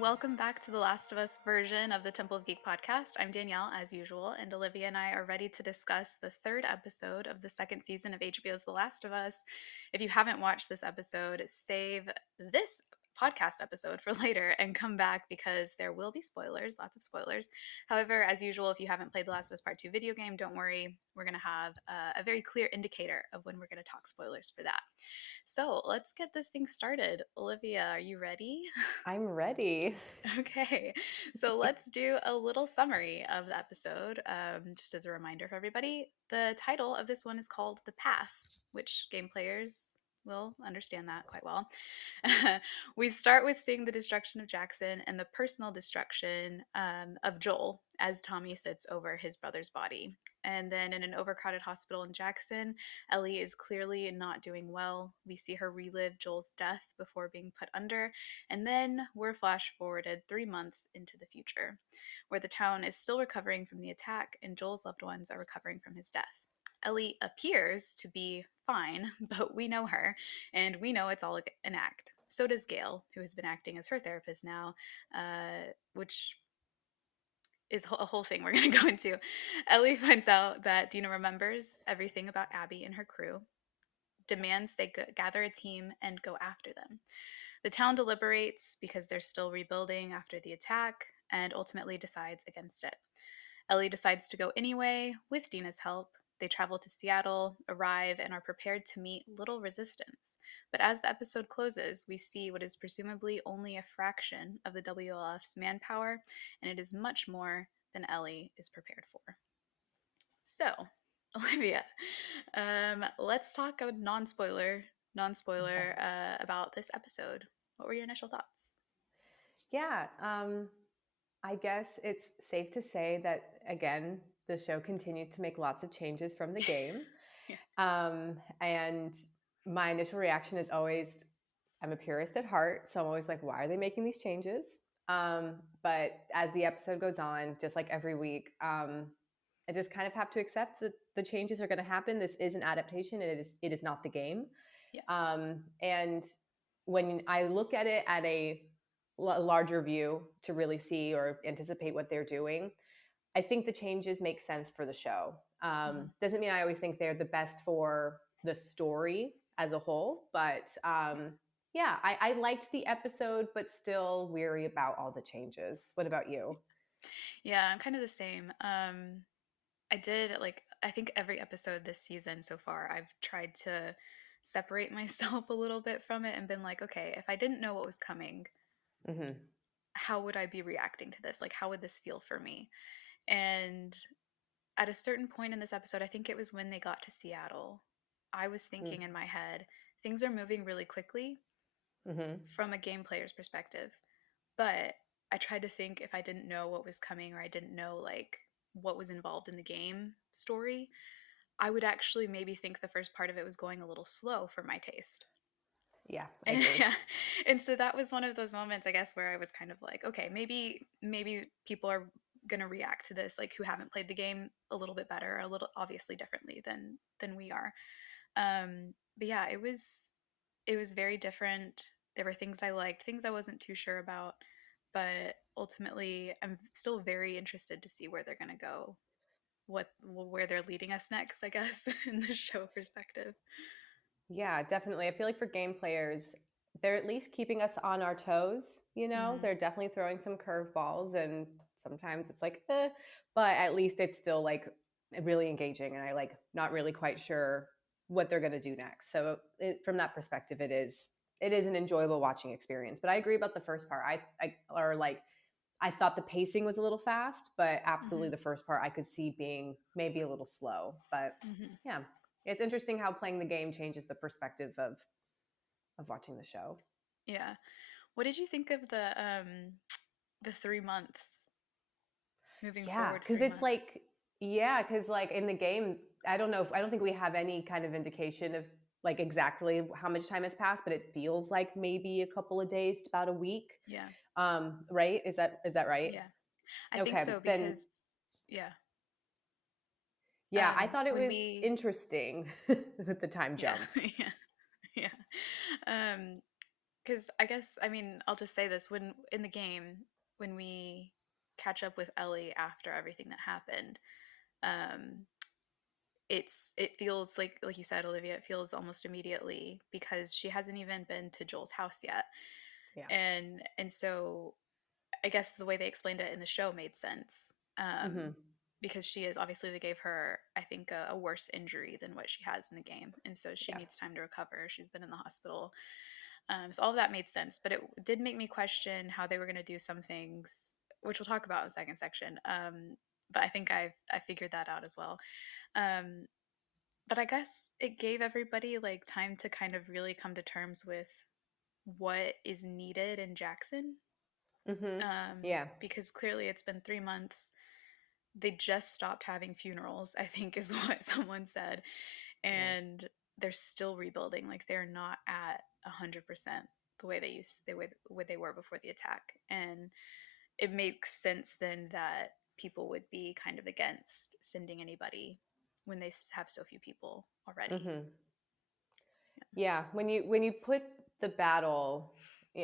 Welcome back to the Last of Us version of the Temple of Geek podcast. I'm Danielle, as usual, and Olivia and I are ready to discuss the third episode of the second season of HBO's The Last of Us. If you haven't watched this episode, save this podcast episode for later and come back because there will be spoilers, lots of spoilers. However, as usual, if you haven't played The Last of Us Part 2 video game, don't worry. We're going to have a very clear indicator of when we're going to talk spoilers for that. So let's get this thing started. Olivia, are you ready? I'm ready. Okay, so let's do a little summary of the episode. Just as a reminder for everybody, the title of this one is called The Path, which game players will understand that quite well. We start with seeing the destruction of Jackson and the personal destruction of Joel as Tommy sits over his brother's body. And then in an overcrowded hospital in Jackson, Ellie is clearly not doing well. We see her relive Joel's death before being put under, and then we're flash forwarded 3 months into the future, where the town is still recovering from the attack and Joel's loved ones are recovering from his death. Ellie appears to be fine, but we know her, and we know it's all an act. So does Gail, who has been acting as her therapist now, which is a whole thing we're going to go into. Ellie finds out that Dina remembers everything about Abby and her crew, demands they gather a team and go after them. The town deliberates because they're still rebuilding after the attack and ultimately decides against it. Ellie decides to go anyway with Dina's help. They travel to Seattle, arrive, and are prepared to meet little resistance. But as the episode closes, we see what is presumably only a fraction of the WLF's manpower, and it is much more than Ellie is prepared for. So, Olivia, let's talk a Okay. non-spoiler about this episode. What were your initial thoughts? Yeah, I guess it's safe to say that, again, the show continues to make lots of changes from the game. Yeah. And my initial reaction is always, I'm a purist at heart. So I'm always like, why are they making these changes? But as the episode goes on, just like every week, I just kind of have to accept that the changes are going to happen. This is an adaptation. It is not the game. Yeah. And when I look at it at a larger view to really see or anticipate what they're doing, I think the changes make sense for the show. Mhm. Doesn't mean I always think they're the best for the story as a whole, but yeah, I liked the episode, but still weary about all the changes. What about you? Yeah, I'm kind of the same. I did I think every episode this season so far, I've tried to separate myself a little bit from it and been like, okay, if I didn't know what was coming, Mm-hmm. how would I be reacting to this? Like, how would this feel for me? And at a certain point in this episode, I think it was when they got to Seattle, I was thinking in my head, things are moving really quickly Mm-hmm. from a game player's perspective. But I tried to think if I didn't know what was coming or I didn't know what was involved in the game story, I would actually maybe think the first part of it was going a little slow for my taste. Yeah, I And agree. yeah, and so that was one of those moments, I guess, where I was kind of like, okay, maybe people are gonna react to this, like who haven't played the game a little bit better, a little obviously differently than we are. But yeah, it was very different. There were things I liked, things I wasn't too sure about, but ultimately, I'm still very interested to see where they're gonna go, where they're leading us next, I guess, in the show perspective. Yeah, definitely. I feel like for game players, they're at least keeping us on our toes. Hmm. They're definitely throwing some curveballs, and sometimes it's like, but at least it's still like really engaging, and I like not really quite sure what they're going to do next. So from that perspective, it is an enjoyable watching experience. But I agree about the first part. I thought the pacing was a little fast, but absolutely Hmm. the first part I could see being maybe a little slow. But Hmm. yeah, it's interesting how playing the game changes the perspective of watching the show. Yeah. What did you think of the 3 months moving Yeah, forward because three it's months? like because like in the game, I don't think we have any kind of indication of like exactly how much time has passed, but it feels like maybe a couple of days to about a week. Yeah. Right? Is that right? Yeah. I think Okay, so then because yeah. yeah, I thought it When was we interesting with the time yeah, jump. yeah. Yeah. Um Because I guess, I mean, I'll just say this: when in the game, when we catch up with Ellie after everything that happened, um, it feels like you said, Olivia, it feels almost immediately because she hasn't even been to Joel's house yet, Yeah. and so I guess the way they explained it in the show made sense. Hmm. Because she is obviously, they gave her, I think, a worse injury than what she has in the game, and so she Yeah. needs time to recover. She's been in the hospital, so all of that made sense. But it did make me question how they were going to do some things, which we'll talk about in the second section. But I think I figured that out as well. Um, but I guess it gave everybody like time to kind of really come to terms with what is needed in Jackson. Hmm. Yeah. Because clearly it's been 3 months. They just stopped having funerals, I think is what someone said. Yeah. And they're still rebuilding. Like they're not at 100% the way they were before the attack. And it makes sense then that people would be kind of against sending anybody when they have so few people already. Hmm. Yeah, when you put the battle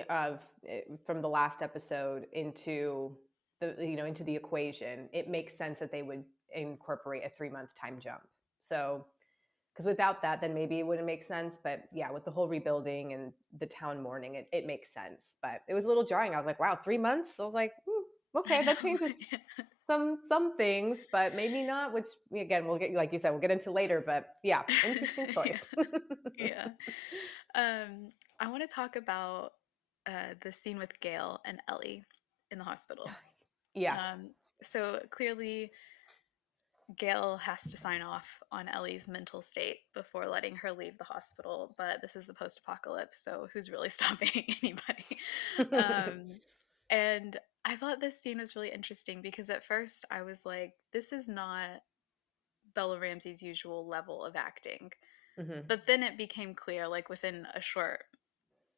of from the last episode into the into the equation, it makes sense that they would incorporate a 3 month time jump. So because without that, then maybe it wouldn't make sense. But yeah, with the whole rebuilding and the town mourning, it makes sense. But it was a little jarring. I was like, wow, 3 months. I was like, I okay, that changes know. some things, but maybe not. Which again, we'll get like you said, we'll get into later. But yeah, interesting Yeah. choice. Yeah. I want to talk about the scene with Gail and Ellie in the hospital. Yeah. Um, so clearly, Gail has to sign off on Ellie's mental state before letting her leave the hospital. But this is the post apocalypse, so who's really stopping anybody? Um, and I thought this scene was really interesting because at first I was like, this is not Bella Ramsey's usual level of acting. Hmm. But then it became clear, like within a short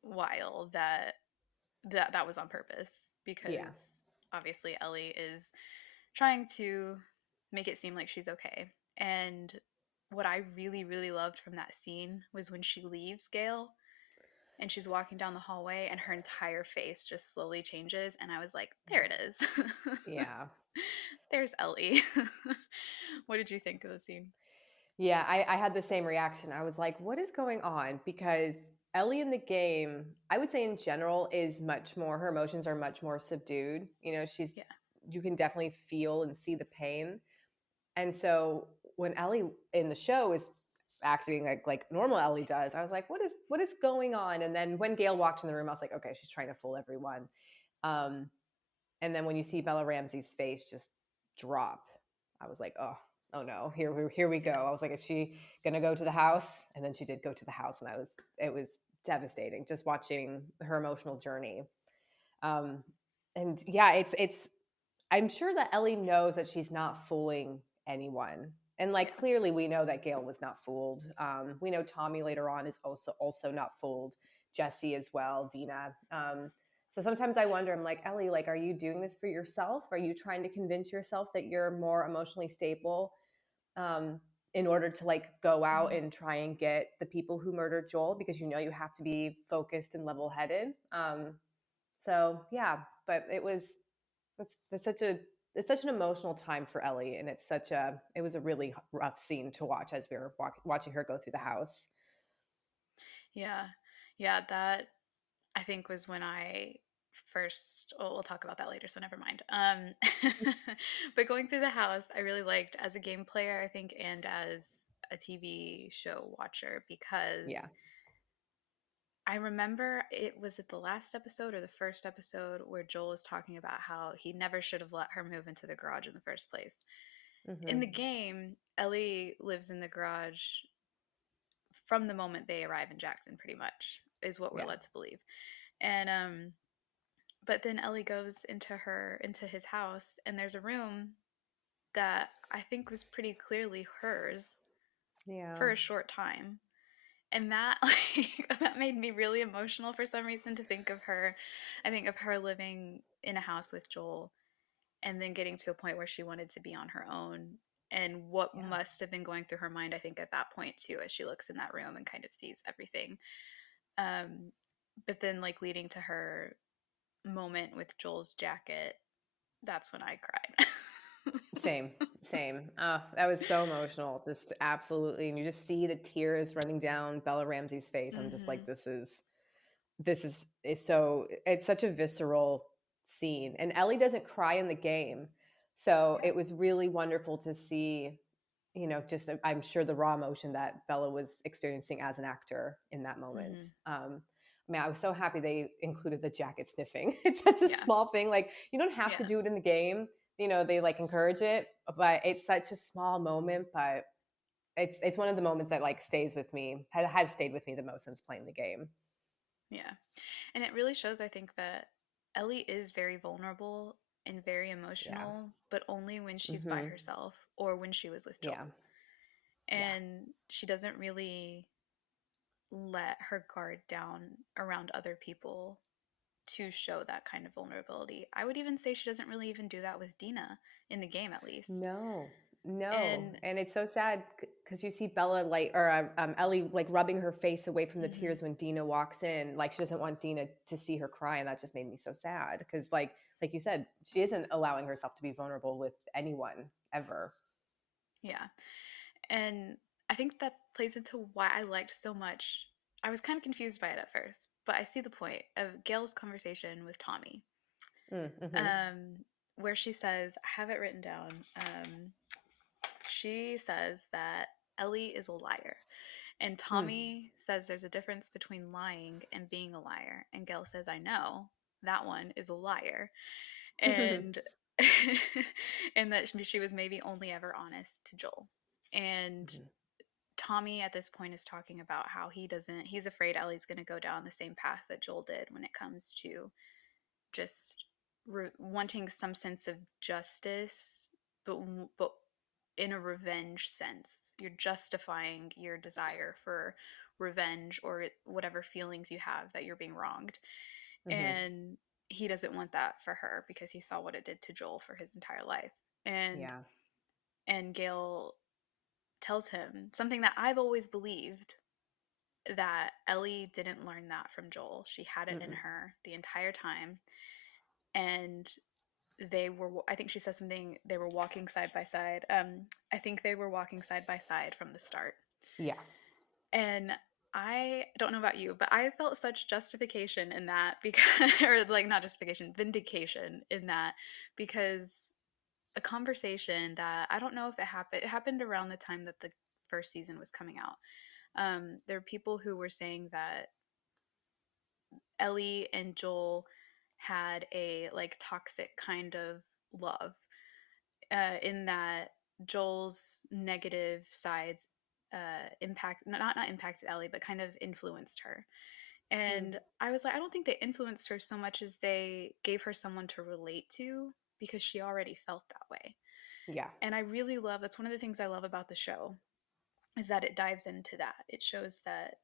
while, that that was on purpose Yeah. because obviously Ellie is trying to make it seem like she's okay. And what I really, really loved from that scene was when she leaves Gail and she's walking down the hallway and her entire face just slowly changes. And I was like, there it is. Yeah. There's Ellie. What did you think of the scene? Yeah. I had the same reaction. I was like, what is going on? Because Ellie in the game, I would say in general, is much more, her emotions are much more subdued. Yeah. You can definitely feel and see the pain. And so when Ellie in the show is acting like normal Ellie does, I was like, what is going on? And then when Gail walked in the room, I was like, okay, she's trying to fool everyone. Um, And then when you see Bella Ramsey's face just drop, I was like, oh no, here we go. Yeah. I was like, is she gonna go to the house? And then she did go to the house, and it was devastating just watching her emotional journey. Um, and yeah, it's I'm sure that Ellie knows that she's not fooling anyone. And like Yeah. clearly we know that Gail was not fooled. We know Tommy later on is also not fooled. Jesse as well, Dina. So sometimes I wonder, I'm like, Ellie, like, are you doing this for yourself? Are you trying to convince yourself that you're more emotionally stable um, in order to like go out Mm. and try and get the people who murdered Joel? Because you know you have to be focused and level headed. So yeah, but it's such a it's such an emotional time for Ellie, and it was a really rough scene to watch as we were watching her go through the house. Yeah. Yeah. That I think was when I first, oh, we'll talk about that later, so never mind. But going through the house, I really liked as a game player, I think, and as a TV show watcher Yeah. because I remember it was at the last episode or the first episode where Joel was talking about how he never should have let her move into the garage in the first place. In Hmm. the game, Ellie lives in the garage from the moment they arrive in Jackson, pretty much, is what we're Yeah. led to believe. And but then Ellie goes into his house and there's a room that I think was pretty clearly hers Yeah. for a short time. And that like that made me really emotional for some reason to think of her. I think of her living in a house with Joel and then getting to a point where she wanted to be on her own and what Yeah. must have been going through her mind I think at that point too as she looks in that room and kind of sees everything. Um but then like leading to her moment with Joel's jacket, that's when I cried. Same, same. That was so emotional. Just absolutely. And you just see the tears running down Bella Ramsey's face. I'm just like, Hmm. is so, it's such a visceral scene. And Ellie doesn't cry in the game. So Yeah. it was really wonderful to see, just I'm sure the raw emotion that Bella was experiencing as an actor in that moment. Hmm. I mean, I was so happy they included the jacket sniffing. It's such a Yeah. small thing. Like, you don't have to Yeah. do it in the game. They like encourage it, but it's such a small moment. But it's one of the moments that like stays with me, has stayed with me the most since playing the game. Yeah. And it really shows, I think, that Ellie is very vulnerable and very Yeah. emotional, but only when she's by Mm-hmm. herself or when she was with Yeah. Joel. Yeah. And she doesn't really let her guard down around other people to show that kind of vulnerability. I would even say she doesn't really even do that with Dina in the game, at least. No, no. And And it's so sad because you see Bella like, or Ellie like rubbing her face away from the mhm, tears when Dina walks in. Like she doesn't want Dina to see her cry. And that just made me so sad because like you said, she isn't allowing herself to be vulnerable with anyone ever. yeah. And I think that plays into why I liked so much. I was kind of confused by it at first, but I see the point of Gail's conversation with Tommy, Mm-hmm. um, where she says, I have it written down. She says that Ellie is a liar. And Mm. Tommy says there's a difference between lying and being a liar. And Gail says, I know that one is a liar. And and that she was maybe only ever honest to Joel. And Mhm. Tommy at this point is talking about how he's afraid Ellie's going to go down the same path that Joel did when it comes to just wanting some sense of justice, but but in a revenge sense. You're justifying your desire for revenge or whatever feelings you have that you're being wronged. Mhm. And he doesn't want that for her because he saw what it did to Joel for his entire life. And Yeah. Gail tells him something that I've always believed, that Ellie didn't learn that from Joel. She had it in Mm-mm. her the entire time. And I think she said something, they were walking side by side. I think they were walking side by side from the start. Yeah. And I don't know about you, but I felt such justification in that because, or like not justification, vindication in that, because a conversation that I don't know if it happened around the time that the first season was coming out. There were people who were saying that Ellie and Joel had a like toxic kind of love, in that Joel's negative sides not impacted Ellie, but kind of influenced her. Mm. And I was like, I don't think they influenced her so much as they gave her someone to relate to because she already felt that way. Yeah. And I really love that's one of the things I love about the show is that it dives into that. It shows that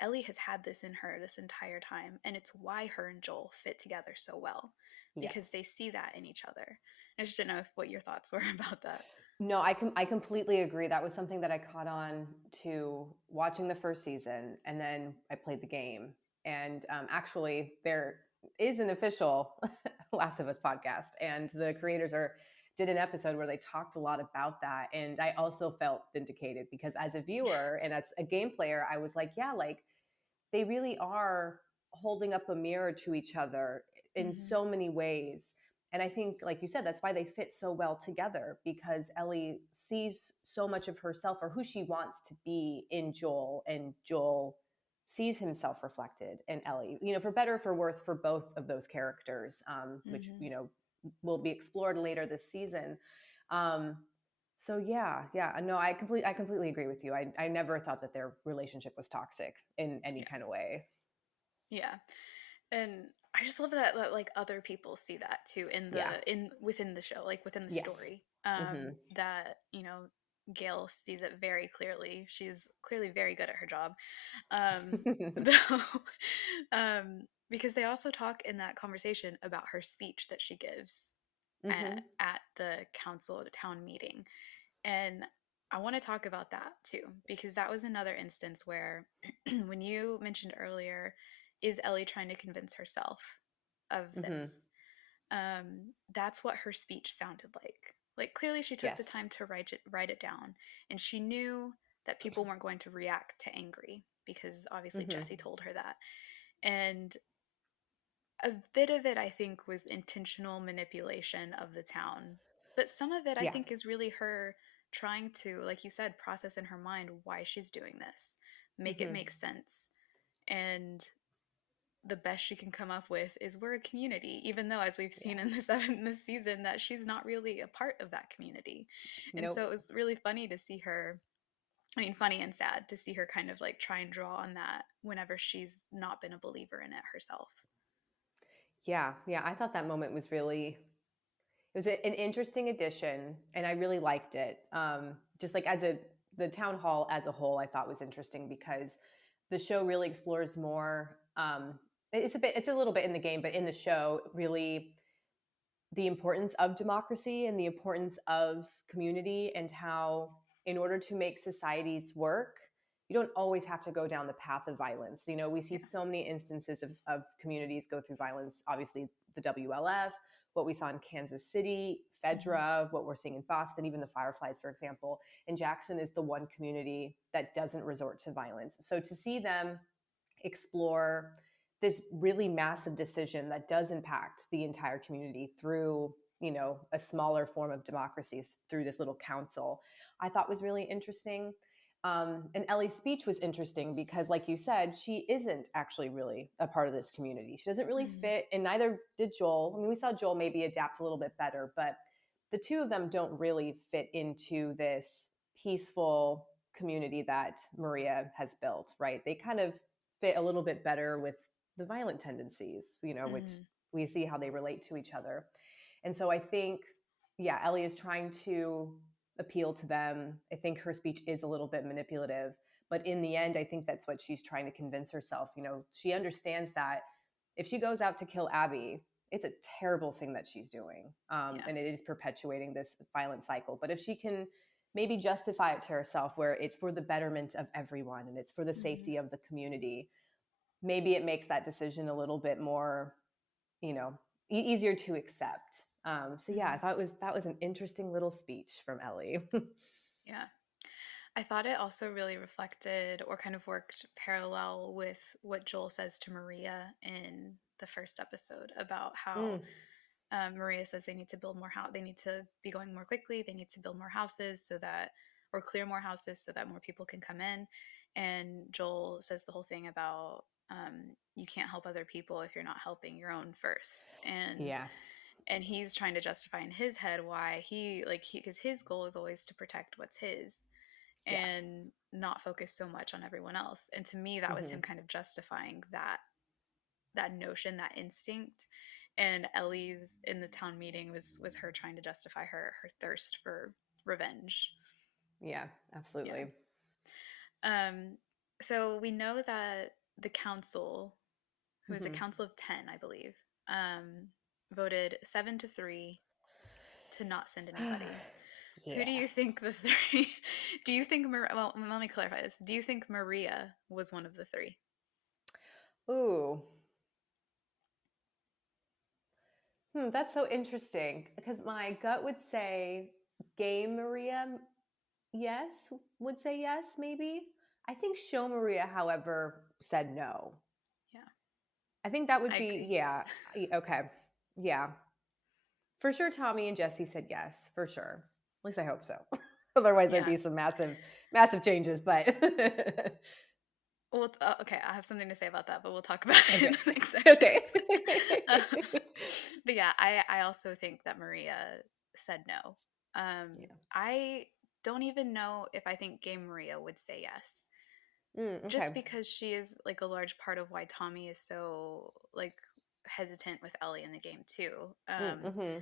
Ellie has had this in her this entire time, and it's why her and Joel fit together so well because Yes. they see that in each other. I just didn't know what your thoughts were about that. No, I completely agree. That was something that I caught on to watching the first season, and then I played the game. And actually, there is an official Last of Us podcast, and the creators are did an episode where they talked a lot about that. And I also felt vindicated because as a viewer and as a game player, I was like, yeah, like they really are holding up a mirror to each other in Mm-hmm. so many ways. And I think, like you said, that's why they fit so well together because Ellie sees so much of herself or who she wants to be in Joel, and Joel sees himself reflected in Ellie, for better or for worse for both of those characters, which, Mm-hmm. will be explored later this season. Um, so yeah, no, I completely agree with you. I never thought that their relationship was toxic in any Yeah. kind of way. Yeah. And I just love that like other people see that too in Yeah. in within the show, like within the Yes. story. Mm-hmm. That, Gail sees it very clearly. She's clearly very good at her job. Though, because they also talk in that conversation about her speech that she gives Mm-hmm. at the council, the town meeting. And I want to talk about that too, because that was another instance where, when you mentioned earlier, is Ellie trying to convince herself of Mm-hmm. this? That's what her speech sounded like. Like clearly she took the Yes. time to write it down, and she knew that people weren't going to react to angry because obviously Mm-hmm. Jesse told her that. And a bit of it I think was intentional manipulation of the town. But some of it I Yeah. think is really her trying to, like you said, process in her mind why she's doing this, make it Mm-hmm. make sense. And the best she can come up with is we're a community, even though, as we've Yeah. seen in this season, that she's not really a part of that community. And so Nope. it was really funny to see her. I mean, funny and sad to see her kind of like try and draw on that whenever she's not been a believer in it herself. Yeah. Yeah. I thought that moment was really, it was an interesting addition, and I really liked it. Just like the town hall as a whole, I thought was interesting because the show really explores more. It's a little bit in the game, but in the show, really the importance of democracy and the importance of community, and how, in order to make societies work, you don't always have to go down the path of violence. We see Yeah. so many instances of communities go through violence. Obviously, the WLF, what we saw in Kansas City, Mm-hmm. Fedra, what we're seeing in Boston, even the Fireflies, for example. And Jackson is the one community that doesn't resort to violence. So to see them explore this really massive decision that does impact the entire community through a smaller form of democracy, through this little council, I thought was really interesting. And Ellie's speech was interesting because, like you said, she isn't actually really a part of this community. She doesn't really Mm-hmm. fit, and neither did Joel. I mean, we saw Joel maybe adapt a little bit better, but the two of them don't really fit into this peaceful community that Maria has built, right? They kind of fit a little bit better with the violent tendencies, which Mm-hmm. we see how they relate to each other. And so I think, yeah, Ellie is trying to appeal to them. I think her speech is a little bit manipulative, but in the end, I think that's what she's trying to convince herself. She understands that if she goes out to kill Abby, it's a terrible thing that she's doing. Yeah. And it is perpetuating this violent cycle. But if she can maybe justify it to herself, where it's for the betterment of everyone and it's for the Mm-hmm. safety of the community, maybe it makes that decision a little bit more, you know, easier to accept. So yeah, Mm-hmm. I thought that was an interesting little speech from Ellie. Yeah. I thought it also really reflected or kind of worked parallel with what Joel says to Maria in the first episode about how Mm, Maria says they need to build more house. They need to be going more quickly. They need to build more houses so that, or clear more houses so that more people can come in. And Joel says the whole thing about you can't help other people if you're not helping your own first. yeah, And he's trying to justify in his head why he because his goal is always to protect what's his yeah. and not focus so much on everyone else. And to me, that was Hmm. him kind of justifying that notion, that instinct. And Ellie's in the town meeting was her trying to justify her thirst for revenge. Yeah, Yeah. absolutely. So we know that the council, who is a Hmm. council of 10, I believe, voted 7-3 to not send anybody. Who do Yeah. you think the three? Do you think well, let me clarify this. Do you think Maria was one of the three? Ooh. That's so interesting because my gut would say gay Maria, yes, would say yes, maybe. I think show Maria, however, said no. Yeah, I think that would I be, agree. yeah, okay. Yeah. For sure, Tommy and Jesse said yes, for sure. At least I hope so. Otherwise, there'd Yeah. be some massive, massive changes, but Well, okay, I have something to say about that, but we'll talk about it in okay. the next section. Okay. Uh, but yeah, I also think that Maria said no. Yeah. I don't even know if I think gay Maria would say yes, just Okay. because she is like a large part of why Tommy is so like hesitant with Ellie in the game too. Mm-hmm.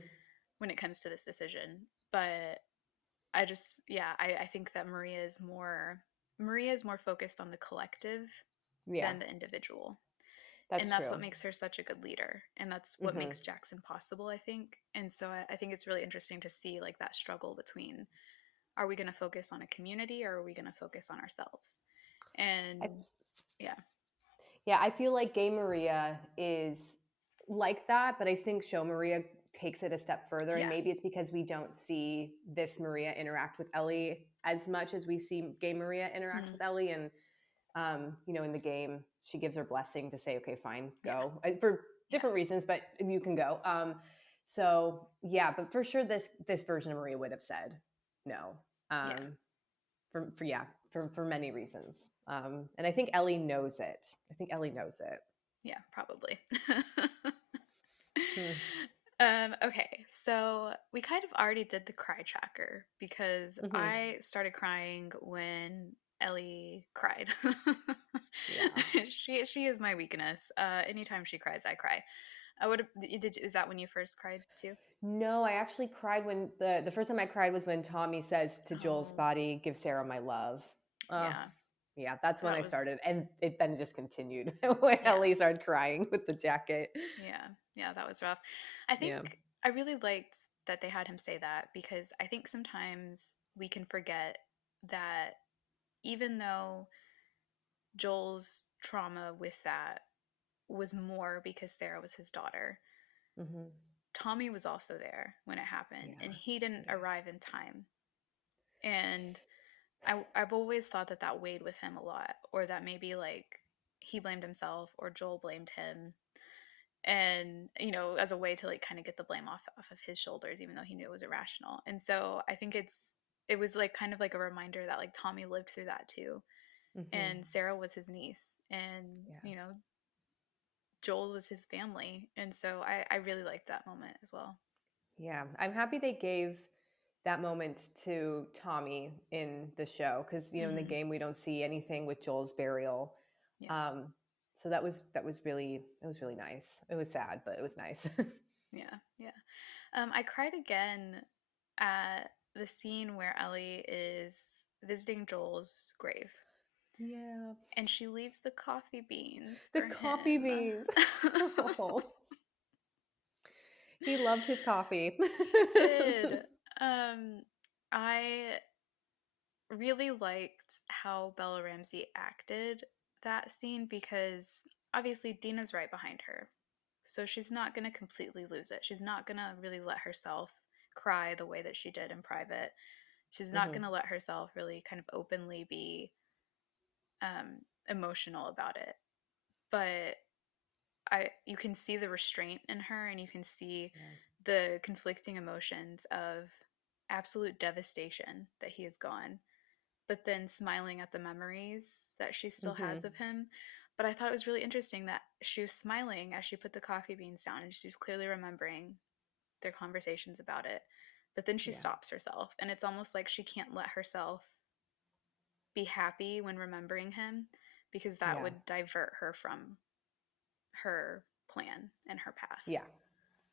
When it comes to this decision. But I just, yeah, I think that Maria is more focused on the collective Yeah, than the individual. And that's that's true. what makes her such a good leader. And that's what Mm-hmm. makes Jackson possible, I think. And so I think it's really interesting to see like that struggle between, are we going to focus on a community or are we going to focus on ourselves? I And yeah. Yeah, I feel like Gay Maria is like that, but I think Show Maria takes it a step further. And Yeah. maybe it's because we don't see this Maria interact with Ellie as much as we see Gay Maria interact Mm, with Ellie. And, in the game, she gives her blessing to say, okay, fine, yeah. go for Yeah. different reasons, but you can go. So yeah, but for sure, this version of Maria would have said no. Yeah. For yeah, for many reasons. And I think Ellie knows it. I think Ellie knows it. Yeah, probably. Hmm. Okay, so we kind of already did the cry tracker because Hmm. I started crying when Ellie cried. Yeah. She is my weakness. Anytime she cries, I cry. I would did is that when you first cried too? No, I actually cried when the first time I cried was when Tommy says to Joel's Oh, body, "Give Sarah my love." Oh, yeah. yeah, that's when That I was started, and it then just continued when yeah. Ellie started crying with the jacket. Yeah. Yeah, that was rough. I think Yeah. I really liked that they had him say that because I think sometimes we can forget that even though Joel's trauma with that was more because Sarah was his daughter, Hmm. Tommy was also there when it happened and Yeah. he didn't Yeah. arrive in time. And I've always thought that that weighed with him a lot, or that maybe like he blamed himself or Joel blamed him, and as a way to like kind of get the blame off of his shoulders, even though he knew it was irrational. And so I think it was like kind of like a reminder that like Tommy lived through that too, Hmm. and Sarah was his niece, and Yeah. Joel was his family. And so I really liked that moment as well. Yeah, I'm happy they gave that moment to Tommy in the show because in the Hmm. game we don't see anything with Joel's burial. Yeah. Um, so that was really nice. It was sad, but it was nice. Yeah. Yeah. I cried again at the scene where Ellie is visiting Joel's grave Yeah, and she leaves the coffee beans the for coffee him. beans. Oh, he loved his coffee. He did. Um, I really liked how Bella Ramsey acted that scene because obviously Dina's right behind her. So she's not going to completely lose it. She's not going to really let herself cry the way that she did in private. She's not going Hmm. to let herself really kind of openly be emotional about it. But you can see the restraint in her, and you can see Yeah. the conflicting emotions of absolute devastation that he is gone, but then smiling at the memories that she still Hmm. has of him. But I thought it was really interesting that she was smiling as she put the coffee beans down, and she's clearly remembering their conversations about it. But then she Yeah. stops herself, and it's almost like she can't let herself be happy when remembering him because that Yeah. would divert her from her plan and her path. Yeah.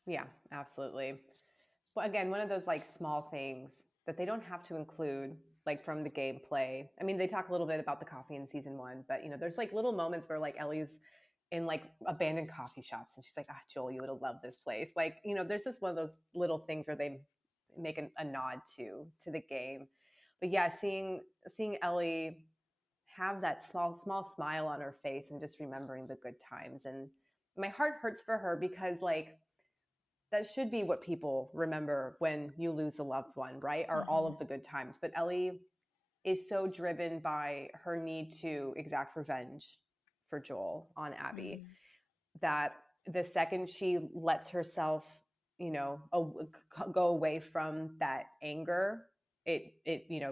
Yeah. Absolutely. Well, again, one of those like small things that they don't have to include, like from the gameplay. I mean, they talk a little bit about the coffee in season one, but there's like little moments where like Ellie's in like abandoned coffee shops and she's like, ah, Joel, you would have loved this place. Like, there's just one of those little things where they make a nod to the game. But yeah, seeing Ellie have that small smile on her face and just remembering the good times, and my heart hurts for her because like that should be what people remember when you lose a loved one, right? Are all Mm-hmm. of the good times. But Ellie is so driven by her need to exact revenge for Joel on Abby Mm, that the second she lets herself, go away from that anger, it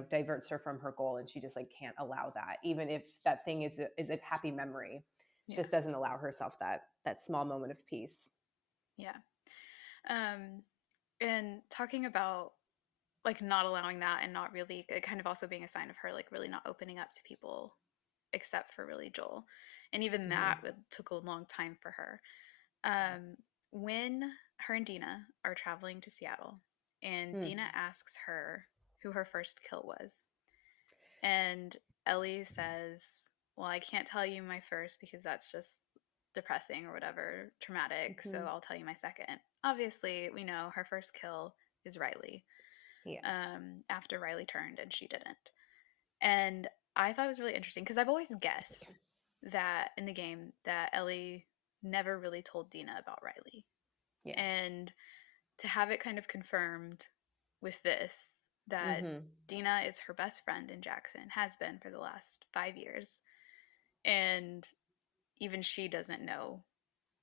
diverts her from her goal, and she just like can't allow that, even if that thing is a happy memory. She yeah, just doesn't allow herself that small moment of peace. yeah. Um, and talking about like not allowing that and not really kind of also being a sign of her like really not opening up to people except for really Joel. And even Mm-hmm. that took a long time for her. Um, when her and Dina are traveling to Seattle, and Mm. Dina asks her who her first kill was, and Ellie says, "Well, I can't tell you my first because that's just depressing or whatever, traumatic, so Mm-hmm. I'll tell you my second." Obviously, we know her first kill is Riley, Yeah. after Riley turned and she didn't. And I thought it was really interesting because I've always guessed. that in the game that Ellie never really told Dina about Riley. Yeah. And to have it kind of confirmed with this, that Mm-hmm. Dina is her best friend in Jackson, has been for the last 5 years. And even she doesn't know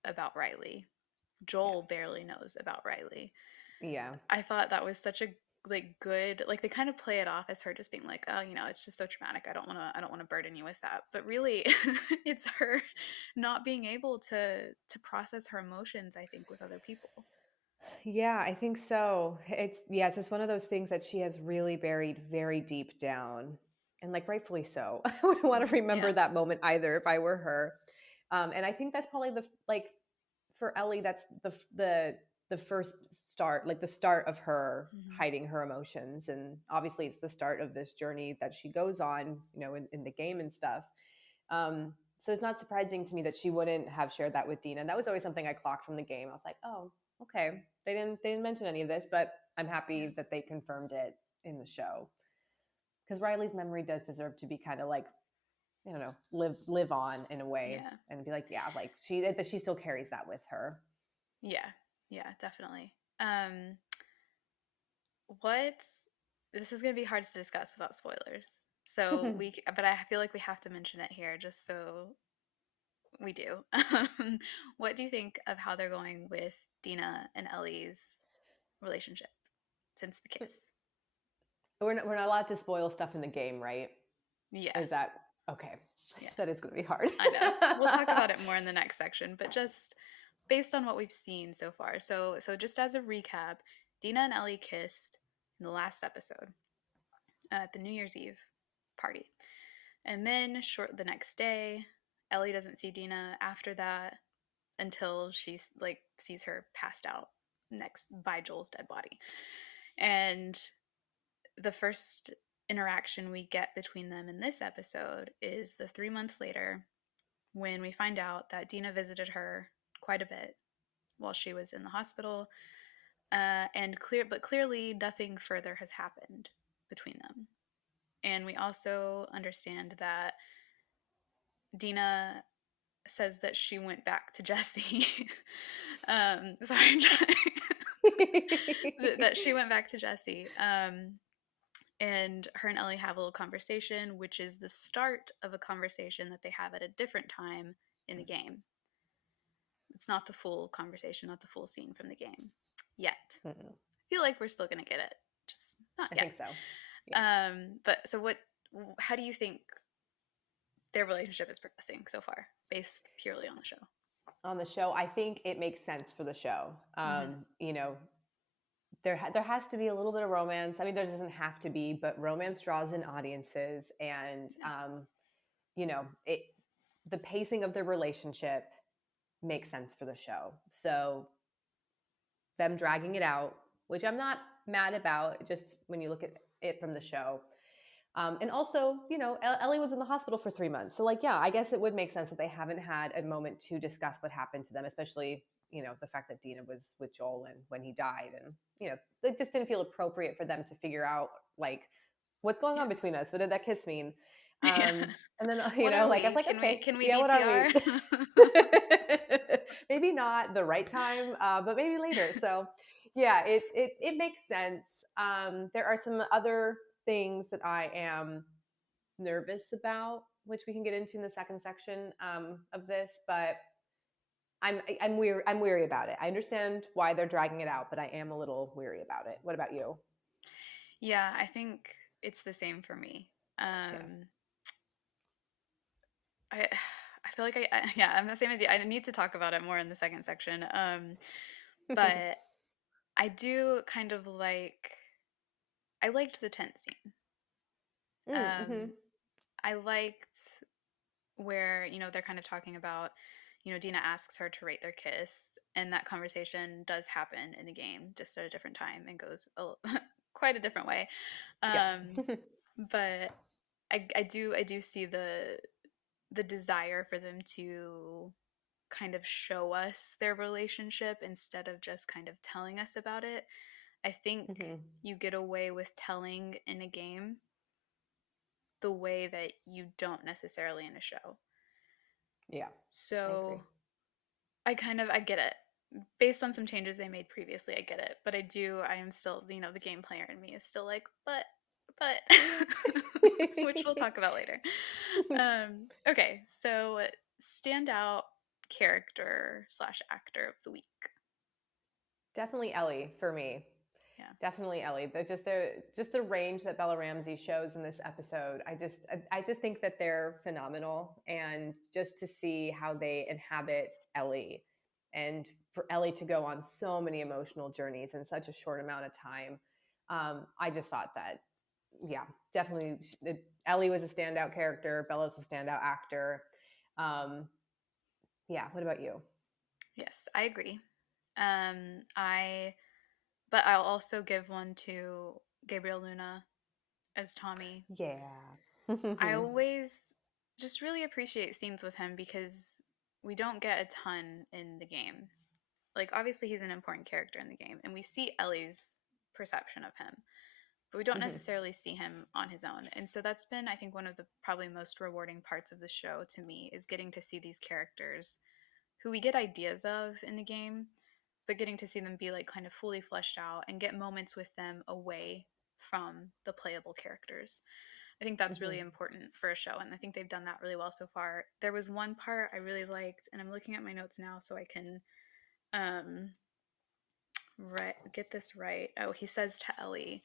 about Riley. Yeah. Joel barely knows about Riley. Yeah. I thought that was such a like good, like they kind of play it off as her just being like, oh, it's just so traumatic, I don't want to burden you with that, but really it's her not being able to process her emotions, I think, with other people. Yeah, I think so. Yes, it's one of those things that she has really buried very deep down, and like rightfully so. I wouldn't want to remember Yeah. that moment either if I were her. And I think that's probably like for Ellie, that's the first start, like the start of her Hmm. hiding her emotions, and obviously it's the start of this journey that she goes on, in the game and stuff. So it's not surprising to me that she wouldn't have shared that with Dina. And that was always something I clocked from the game. I was like, oh, okay. They didn't mention any of this, but I'm Yeah. happy that they confirmed it in the show. Because Riley's memory does deserve to be kind of like, I don't know, live on in a way, Yeah. and be like, yeah, like she still carries that with her. Yeah. Yeah, definitely. What This is going to be hard to discuss without spoilers. But I feel like we have to mention it here just so we do. What do you think of how they're going with Dina and Ellie's relationship since the kiss? We're not allowed to spoil stuff in the game, right? Yeah, Is that okay? yeah, That is going to be hard. I know. We'll talk about it more in the next section, but just based on what we've seen so far. So just as a recap, Dina and Ellie kissed in the last episode at the New Year's Eve party. And then short the next day, Ellie doesn't see Dina after that until she like sees her passed out next by Joel's dead body. And the first interaction we get between them in this episode is the 3 months later when we find out that Dina visited her quite a bit while she was in the hospital, but clearly nothing further has happened between them. And we also understand that Dina says that she went back to Jesse. Sorry, that she went back to Jesse. And her and Ellie have a little conversation, which is the start of a conversation that they have at a different time in the game. It's not the full conversation, not the full scene from the game yet. Mm-mm. I feel like we're still gonna get it, just not I yet. think so. Yeah. But so what? How do you think their relationship is progressing so far, based purely on the show? On the show, I think it makes sense for the show. Mm-hmm. There has to be a little bit of romance. I mean, there doesn't have to be, but romance draws in audiences, and Yeah. it the pacing of the relationship makes sense for the show. So them dragging it out, which I'm not mad about, just when you look at it from the show. And also, Ellie was in the hospital for 3 months. So, like, yeah, I guess it would make sense that they haven't had a moment to discuss what happened to them, especially, the fact that Dina was with Joel and when he died. And, it just didn't feel appropriate for them to figure out, like, what's going Yeah. on between us? What did that kiss mean? Yeah. And then, What are like, I was we? like, Can we okay, can we yeah, what are we? DTR? Maybe not the right time, but maybe later. So, yeah, it makes sense. There are some other things that I am nervous about, which we can get into in the second section of this, but I'm weary about it. I understand why they're dragging it out, but I am a little weary about it. What about you? Yeah, I think it's the same for me. Yeah. I I feel like yeah, I'm the same as you. I need to talk about it more in the second section. But I do kind of I liked the tent scene. Mm-hmm. I liked where, they're kind of talking about, Dina asks her to rate their kiss, and that conversation does happen in the game, just at a different time and goes quite a different way. Yes. Um, but I do see the desire for them to kind of show us their relationship instead of just kind of telling us about it. I think Mm-hmm. you get away with telling in a game the way that you don't necessarily in a show. Yeah, I agree. So I get it. Based on some changes they made previously, I get it. But I am still, the game player in me is still like, but, which we'll talk about later. Okay, so standout character slash actor of the week. Definitely Ellie for me. Yeah. Definitely Ellie. But just the range that Bella Ramsey shows in this episode. I just think that they're phenomenal, and just to see how they inhabit Ellie, and for Ellie to go on so many emotional journeys in such a short amount of time. I just thought that, yeah, definitely Ellie was a standout character. Bella's a standout actor. Um, yeah. What about you? Yes, I agree. I but I'll also give one to Gabriel Luna as Tommy. Yeah. I always just really appreciate scenes with him because we don't get a ton in the game. Like, obviously, he's an important character in the game, and we see Ellie's perception of him, but we don't Hmm. necessarily see him on his own. And so that's been, I think, one of the probably most rewarding parts of the show to me is getting to see these characters who we get ideas of in the game, but getting to see them be like kind of fully fleshed out and get moments with them away from the playable characters. I think that's Hmm. really important for a show, and I think they've done that really well so far. There was one part I really liked, and I'm looking at my notes now so I can um get this right. Oh, he says to Ellie,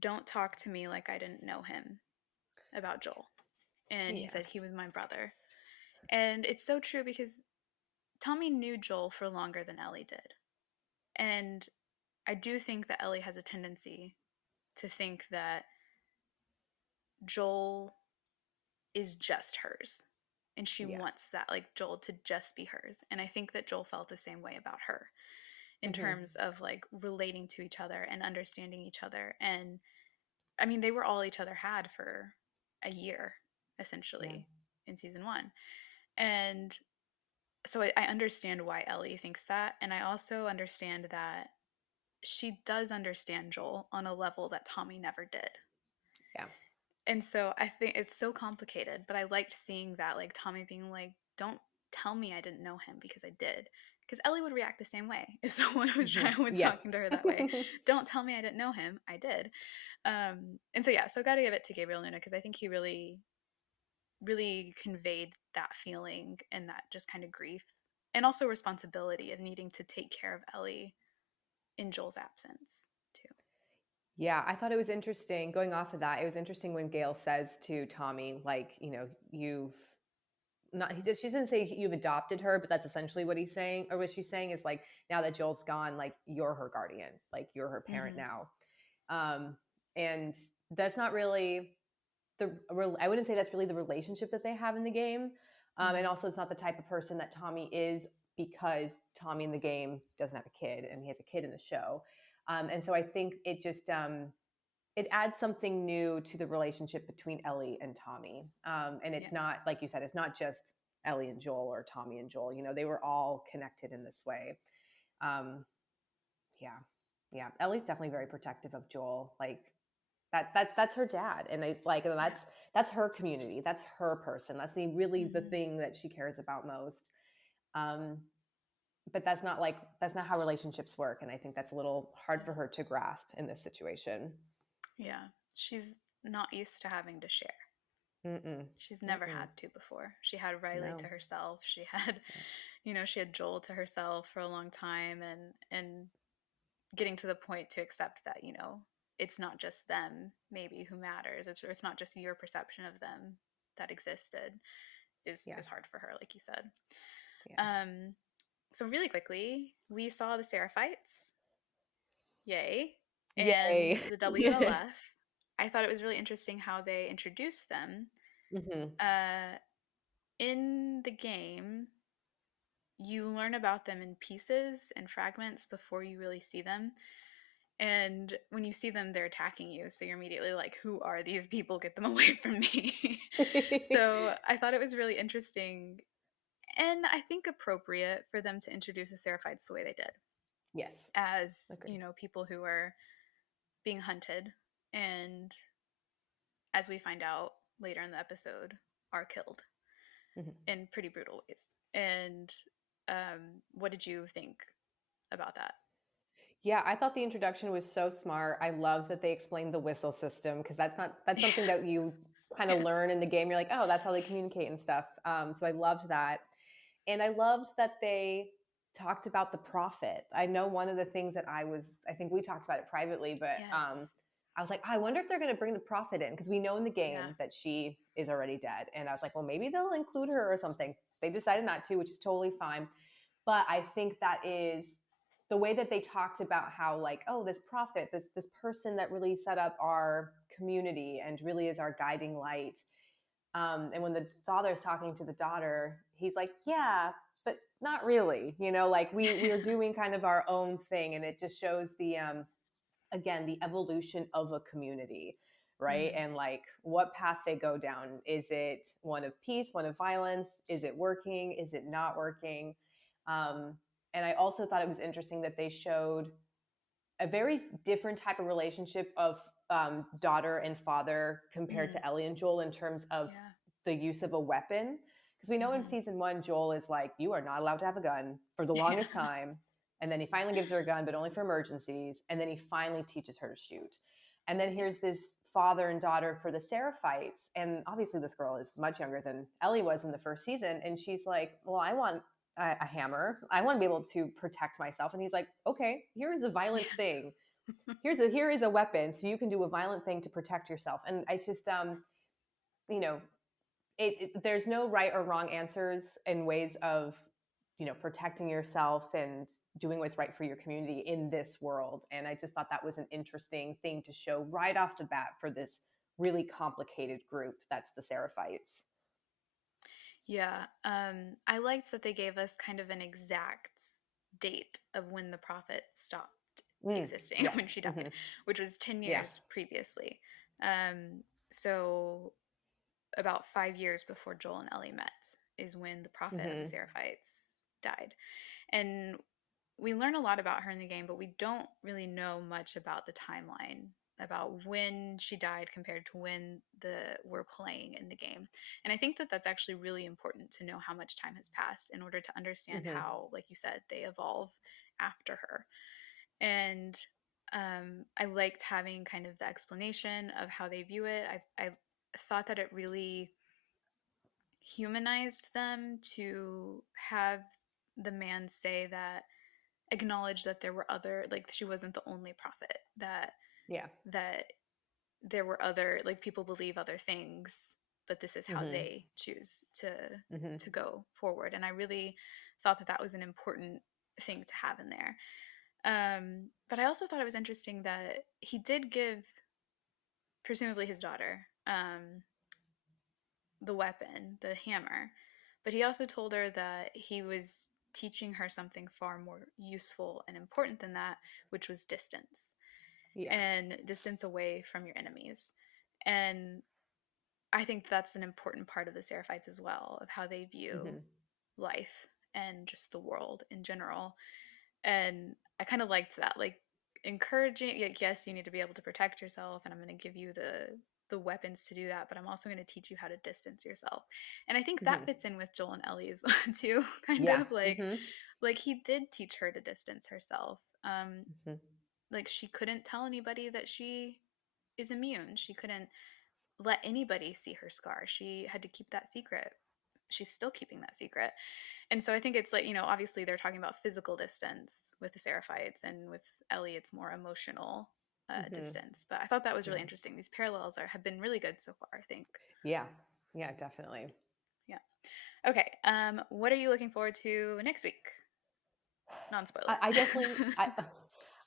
"Don't talk to me like I didn't know him," about Joel. And he Yeah. said he was my brother. And it's so true because Tommy knew Joel for longer than Ellie did. And I do think that Ellie has a tendency to think that Joel is just hers. And she Yeah. wants that, like Joel to just be hers. And I think that Joel felt the same way about her in Hmm. terms of like relating to each other and understanding each other. And I mean, they were all each other had for a year, Yeah. essentially, in season one. And so I understand why Ellie thinks that. And I also understand that she does understand Joel on a level that Tommy never did. Yeah. And so I think it's so complicated, but I liked seeing that, like Tommy being like, don't tell me I didn't know him because I did. Because Ellie would react the same way if someone Hmm. was talking to Yes. her that way. Don't tell me I didn't know him. I did. And so, yeah, so got to give it to Gabriel Luna because I think he really, really conveyed that feeling and that just kind of grief and also responsibility of needing to take care of Ellie in Joel's absence, too. Yeah, I thought it was interesting. Going off of that, it was interesting when Gail says to Tommy, like, you've not, she doesn't say you've adopted her, but that's essentially what he's saying. Or what she's saying is like, now that Joel's gone, like, you're her guardian, like, you're her parent Mm-hmm. now. Um, and that's not really I wouldn't say that's really the relationship that they have in the game. And Mm-hmm. also, it's not the type of person that Tommy is, because Tommy in the game doesn't have a kid and he has a kid in the show. And so I think it just it adds something new to the relationship between Ellie and Tommy. And it's Yeah. not, like you said, it's not just Ellie and Joel or Tommy and Joel. They were all connected in this way. Um, yeah, yeah. Ellie's definitely very protective of Joel. Like, that's her dad, and Yeah. that's her community, that's her person, that's the Mm-hmm. thing that she cares about most. um but that's not how relationships work, and I think that's a little hard for her to grasp in this situation. Yeah. She's not used to having to share. Mm-mm. She's never Mm-mm. had to before. She had Riley to No. herself. She had, Yeah. she had Joel to herself for a long time and getting to the point to accept that, it's not just them maybe who matters. It's not just your perception of them that existed Yeah. is hard for her, like you said. Yeah. Um so really quickly, we saw the Seraphites. Yay. And Yay. the WLF. I thought it was really interesting how they introduced them. Hmm. Uh in the game, you learn about them in pieces and fragments before you really see them. And when you see them, they're attacking you. So you're immediately like, who are these people? Get them away from me. So I thought it was really interesting and I think appropriate for them to introduce the Seraphites the way they did Yes, as, agree. people who are being hunted and, as we find out later in the episode, are killed. Mhm. in pretty brutal ways. And what did you think about that? Yeah, I thought the introduction was so smart. I love that they explained the whistle system because that's something Yeah. that you kind of Yeah. learn in the game. You're like, oh, that's how they communicate and stuff. So I loved that, and I loved that they talked about the prophet. I know one of the things that I think we talked about it privately, but Yes. I was like, I wonder if they're going to bring the prophet in because we know in the Yeah. game that she is already dead, and I was like, well, maybe they'll include her or something. They decided not to, which is totally fine. But I think that is the way that they talked about how, like, oh, this prophet, this person that really set up our community and really is our guiding light. And when the father's talking to the daughter, he's like, yeah, but not really, like we are doing kind of our own thing. And it just shows the again, the evolution of a community, right? Mm. And like what path they go down. Is it one of peace, one of violence? Is it working? Is it not working? um, and I also thought it was interesting that they showed a very different type of relationship of daughter and father compared Mm. to Ellie and Joel in terms of Yeah. the use of a weapon. Because we know in Mm-hmm. season one, Joel is like, you are not allowed to have a gun for the Yeah. longest time. And then he finally gives her a gun, but only for emergencies. And then he finally teaches her to shoot. And then Yeah. here's this father and daughter for the Seraphites. And obviously, this girl is much younger than Ellie was in the first season. And she's like, well, I want a hammer. I want to be able to protect myself. And he's like, okay, here is a violent Yeah. thing. Here is a weapon, so you can do a violent thing to protect yourself. And I just you know, there's no right or wrong answers and ways of protecting yourself and doing what's right for your community in this world. And I just thought that was an interesting thing to show right off the bat for this really complicated group that's the Seraphites. Yeah. I liked that they gave us kind of an exact date of when the prophet stopped Mm, existing when yes. she died, Hmm. which was 10 Yeah. years previously. So about 5 years before Joel and Ellie met is when the prophet of the Hmm. Seraphites died. And we learn a lot about her in the game, but we don't really know much about the timeline about when she died compared to when we're playing in the game. And I think that that's actually really important to know how much time has passed in order to understand Hmm. how, like you said, they evolve after her. And I liked having kind of the explanation of how they view it. I thought that it really humanized them to have the man say that, acknowledge that there were other, like she wasn't the only prophet, Yeah. that there were other, like people believe other things, but this is how Hmm. they choose to Hmm. go forward. And I really thought that that was an important thing to have in there. But I also thought it was interesting that he did give, presumably his daughter, the weapon, the hammer, but he also told her that he was teaching her something far more useful and important than that, which was distance, Yeah. and distance away from your enemies. And I think that's an important part of the Seraphites as well, of how they view Hmm. life and just the world in general. And I kind of liked that, like encouraging, like, yes, you need to be able to protect yourself, and I'm going to give you the weapons to do that, but I'm also going to teach you how to distance yourself. And I think that Hmm. fits in with Joel and Ellie as well too, kind Yeah. of Hmm. like he did teach her to distance herself. Hmm. Like she couldn't tell anybody that she is immune. She couldn't let anybody see her scar. She had to keep that secret. She's still keeping that secret. And so I think it's like, obviously they're talking about physical distance with the Seraphites, and with Ellie, it's more emotional Hmm. distance. But I thought that was really Yeah. interesting. These parallels have been really good so far, I think. Yeah. Yeah, definitely. Yeah. Okay. What are you looking forward to next week? Non spoiler. I definitely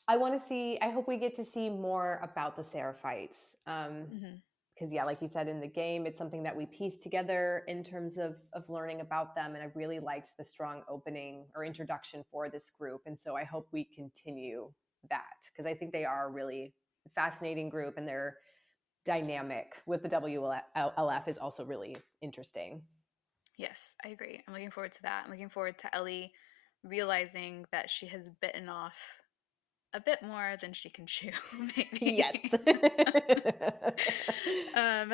I want to see. I hope we get to see more about the Seraphites. Hmm. Because yeah, like you said in the game, it's something that we pieced together in terms of learning about them, and I really liked the strong opening or introduction for this group, and so I hope we continue that because I think they are a really fascinating group, and their dynamic with the WLF is also really interesting. Yes, I agree. I'm looking forward to that. I'm looking forward to Ellie realizing that she has bitten off a bit more than she can chew, Yes. maybe. um,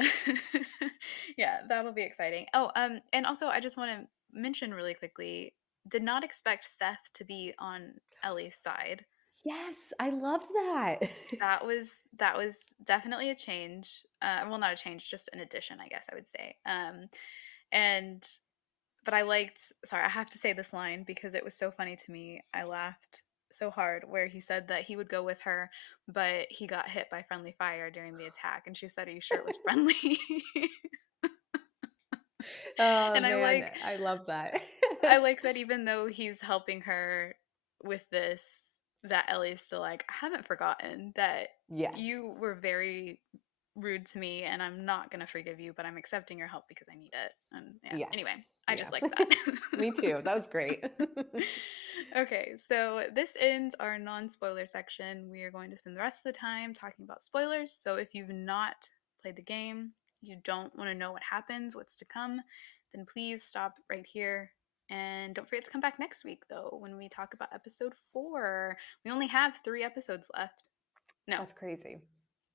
yeah, that'll be exciting. Oh, and also I just want to mention really quickly, did not expect Seth to be on Ellie's side. Yes, I loved that. That was definitely a change. Well, not a change, just an addition, I guess I would say. And but I liked. Sorry, I have to say this line because it was so funny to me. I laughed so hard where he said that he would go with her, but he got hit by friendly fire during the attack, and she said, "Are you sure it was friendly?" Oh And man, I love that. I like that even though he's helping her with this, that Ellie's still like, I haven't forgotten that Yes. you were very rude to me and I'm not going to forgive you, but I'm accepting your help because I need it. And yeah, anyway, Yes. I Yeah. just liked that. Me too. That was great. Okay, so this ends our non spoiler section. We are going to spend the rest of the time talking about spoilers. So if you've not played the game, you don't want to know what happens, what's to come, then please stop right here. And don't forget to come back next week, though, when we talk about episode 4. We only have 3 episodes left. No, That's crazy.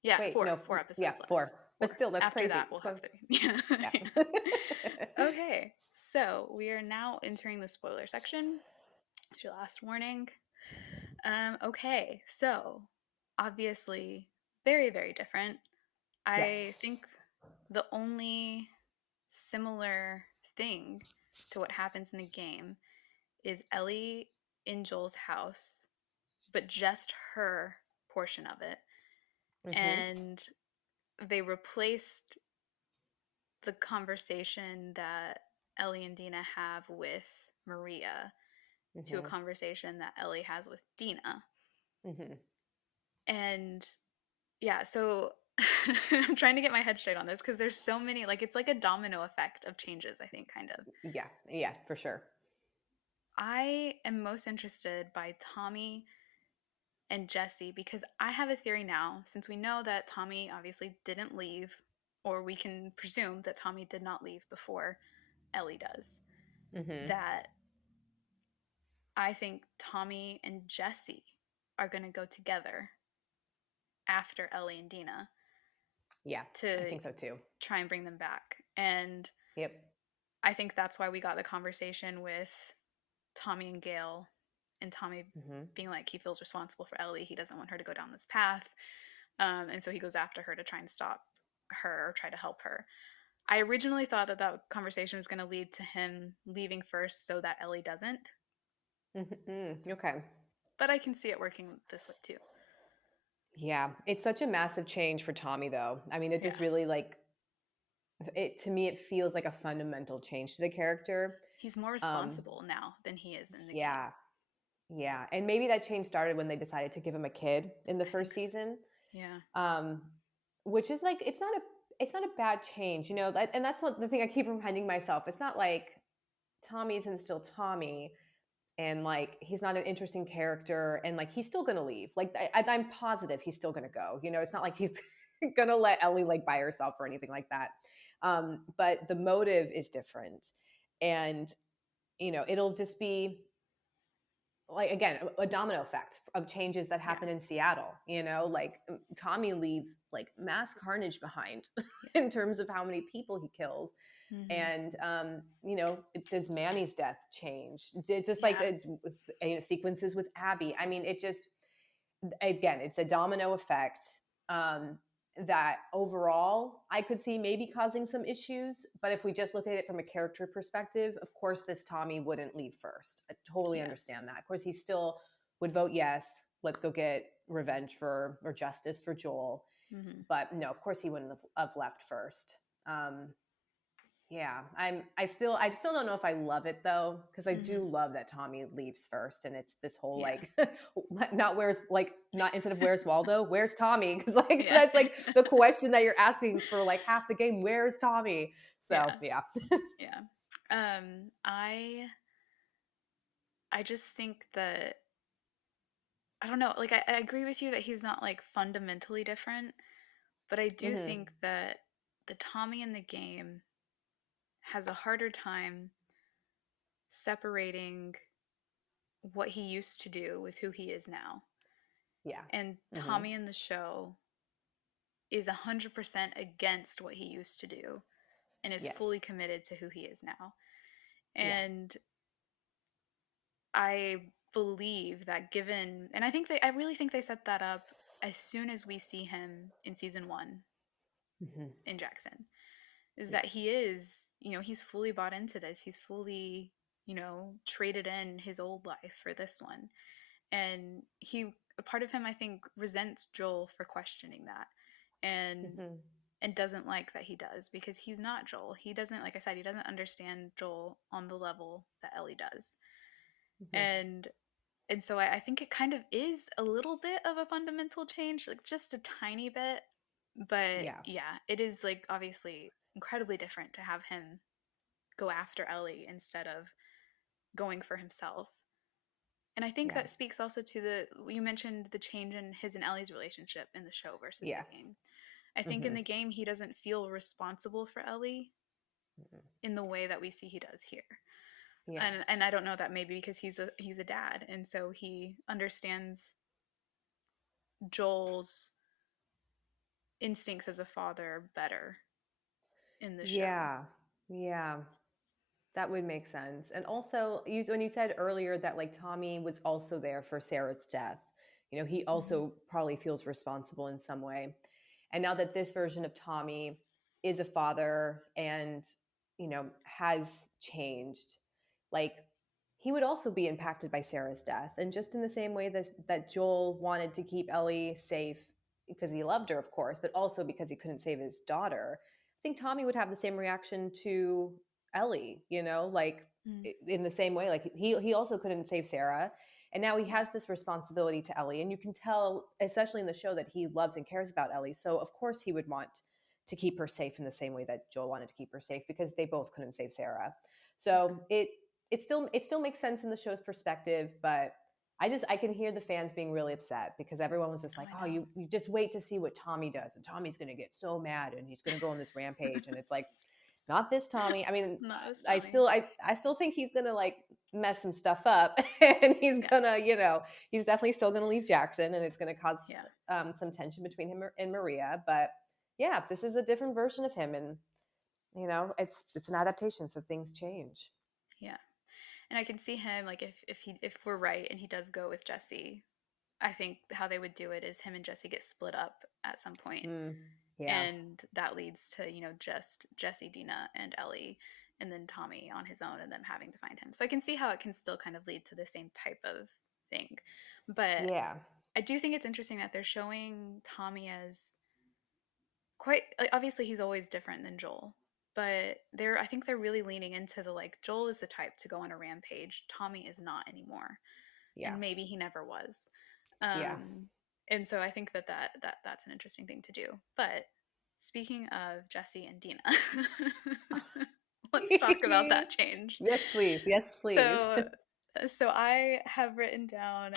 yeah, Wait, four. no, Four yeah, episodes left. 4. But 4. still, that's After crazy. that, It's we'll have going 3. yeah. Yeah. Okay, so we are now entering the spoiler section. It's your last warning. Okay, so obviously very, very different. I think Yes. the only similar thing to what happens in the game is Ellie in Joel's house, but just her portion of it. Mhm. And they replaced the conversation that Ellie and Dina have with Maria to a Mhm. conversation that Ellie has with Dina. Mhm. And yeah, so I'm trying to get my head straight on this because there's so many, like, it's like a domino effect of changes, I think, kind of. Yeah. Yeah, for sure. I am most interested by Tommy and Jesse because I have a theory now, since we know that Tommy obviously didn't leave, or we can presume that Tommy did not leave before Ellie does, Mhm. that I think Tommy and Jesse are going to go together after Ellie and Dina Yeah, I to think so too. try and bring them back. And Yep. I think that's why we got the conversation with Tommy and Gail, and Tommy Mhm. being like he feels responsible for Ellie. He doesn't want her to go down this path. And so he goes after her to try and stop her or try to help her. I originally thought that that conversation was going to lead to him leaving first so that Ellie doesn't, Mhm. Okay. but I can see it working this way too. Yeah, it's such a massive change for Tommy though. I mean, it Yeah. just really like it to me it feels like a fundamental change to the character. He's more Um responsible now than he is in the game. yeah. Yeah, and maybe that change started when they decided to give him a kid in the I think first so. season. Yeah. Um which is like it's not a bad change, you know. And that's what the thing I keep reminding myself. It's not like Tommy isn't still Tommy and like he's not an interesting character and like he's still gonna leave. Like I'm positive he's still gonna go, you know. It's not like he's gonna let Ellie like by herself or anything like that. But the motive is different. And you know, it'll just be like again a domino effect of changes that Yeah. happen in Seattle, you know. Like Tommy leaves like mass carnage behind Yeah. in terms of how many people he kills. Mm-hmm. And you know, does Manny's death change? It's just like Yeah. sequences with Abby. I mean, it just again, it's a domino effect. um, that overall I could see maybe causing some issues. But if we just look at it from a character perspective, of course, this Tommy wouldn't leave first. I totally Yeah. understand that. Of course, he still would vote yes. Let's go get revenge for or justice for Joel. Mm-hmm. But no, of course, he wouldn't have left first. Um, yeah, I still don't know if I love it though, because I Mm-hmm. do love that Tommy leaves first, and it's this whole Yeah. like not where's like not instead of where's Waldo, where's Tommy? Because like Yeah. that's like the question that you're asking for like half the game. Where's Tommy? So Yeah. yeah. Yeah. I just think that I don't know, like I agree with you that he's not like fundamentally different, but I do Hmm. think that the Tommy in the game has a harder time separating what he used to do with who he is now. Yeah. And Mm-hmm. Tommy in the show is 100% against what he used to do and is fully Yes. committed to who he is now. Yeah. And I believe that given, and I really think they set that up as soon as we see him in season 1 Mm-hmm. in Jackson, is Yeah. that he is, he's fully bought into this. He's fully, traded in his old life for this one. And a part of him, I think, resents Joel for questioning that. And Mm-hmm. and doesn't like that he does, because he's not Joel. He doesn't, like I said, he doesn't understand Joel on the level that Ellie does. Mm-hmm. And so I think it kind of is a little bit of a fundamental change, like just a tiny bit. But Yeah. yeah, it is like obviously incredibly different to have him go after Ellie instead of going for himself. And I think Yeah. that speaks also to you mentioned the change in his and Ellie's relationship in the show versus the Yeah. game. I think in Mm-hmm. the game he doesn't feel responsible for Ellie Mm-hmm. in the way that we see he does here. Yeah. And I don't know, that maybe because he's a dad, and so he understands Joel's instincts as a father better in the show. Yeah. Yeah. That would make sense. And also, when you said earlier that like Tommy was also there for Sarah's death, he Mm-hmm. also probably feels responsible in some way. And now that this version of Tommy is a father and, has changed, like he would also be impacted by Sarah's death. And just in the same way that Joel wanted to keep Ellie safe because he loved her, of course, but also because he couldn't save his daughter, I think Tommy would have the same reaction to Ellie, like Mm. in the same way. Like he also couldn't save Sarah. And now he Yeah. has this responsibility to Ellie. And you can tell, especially in the show, that he loves and cares about Ellie. So of course he would want to keep her safe in the same way that Joel wanted to keep her safe, because they both couldn't save Sarah. Yeah. So it still makes sense in the show's perspective, but I can hear the fans being really upset because everyone was just Oh, like, I oh, you just wait to see what Tommy does, and Tommy's going to get so mad and he's going to go on this rampage, and it's like, not this Tommy. I mean, know. Not as I Tommy. still I still think he's going to like mess some stuff up and he's Yeah. going to, he's definitely still going to leave Jackson, and it's going to cause Yeah. some tension between him and Maria, but yeah, this is a different version of him, and it's an adaptation, so things change. Yeah. And I can see him, like, if we're right and he does go with Jesse, I think how they would do it is him and Jesse get split up at some point, Mm, yeah. and that leads to just Jesse, Dina, and Ellie, and then Tommy on his own, and them having to find him. So I can see how it can still kind of lead to the same type of thing. But Yeah. I do think it's interesting that they're showing Tommy as quite, like, obviously he's always different than Joel, but I think they're really leaning into the, like, Joel is the type to go on a rampage, Tommy is not anymore, Yeah. and maybe he never was. Yeah. um and so I think that's an interesting thing to do. But speaking of Jesse and Dina, let's talk about that change. Yes, please. Yes, please. so I have written down,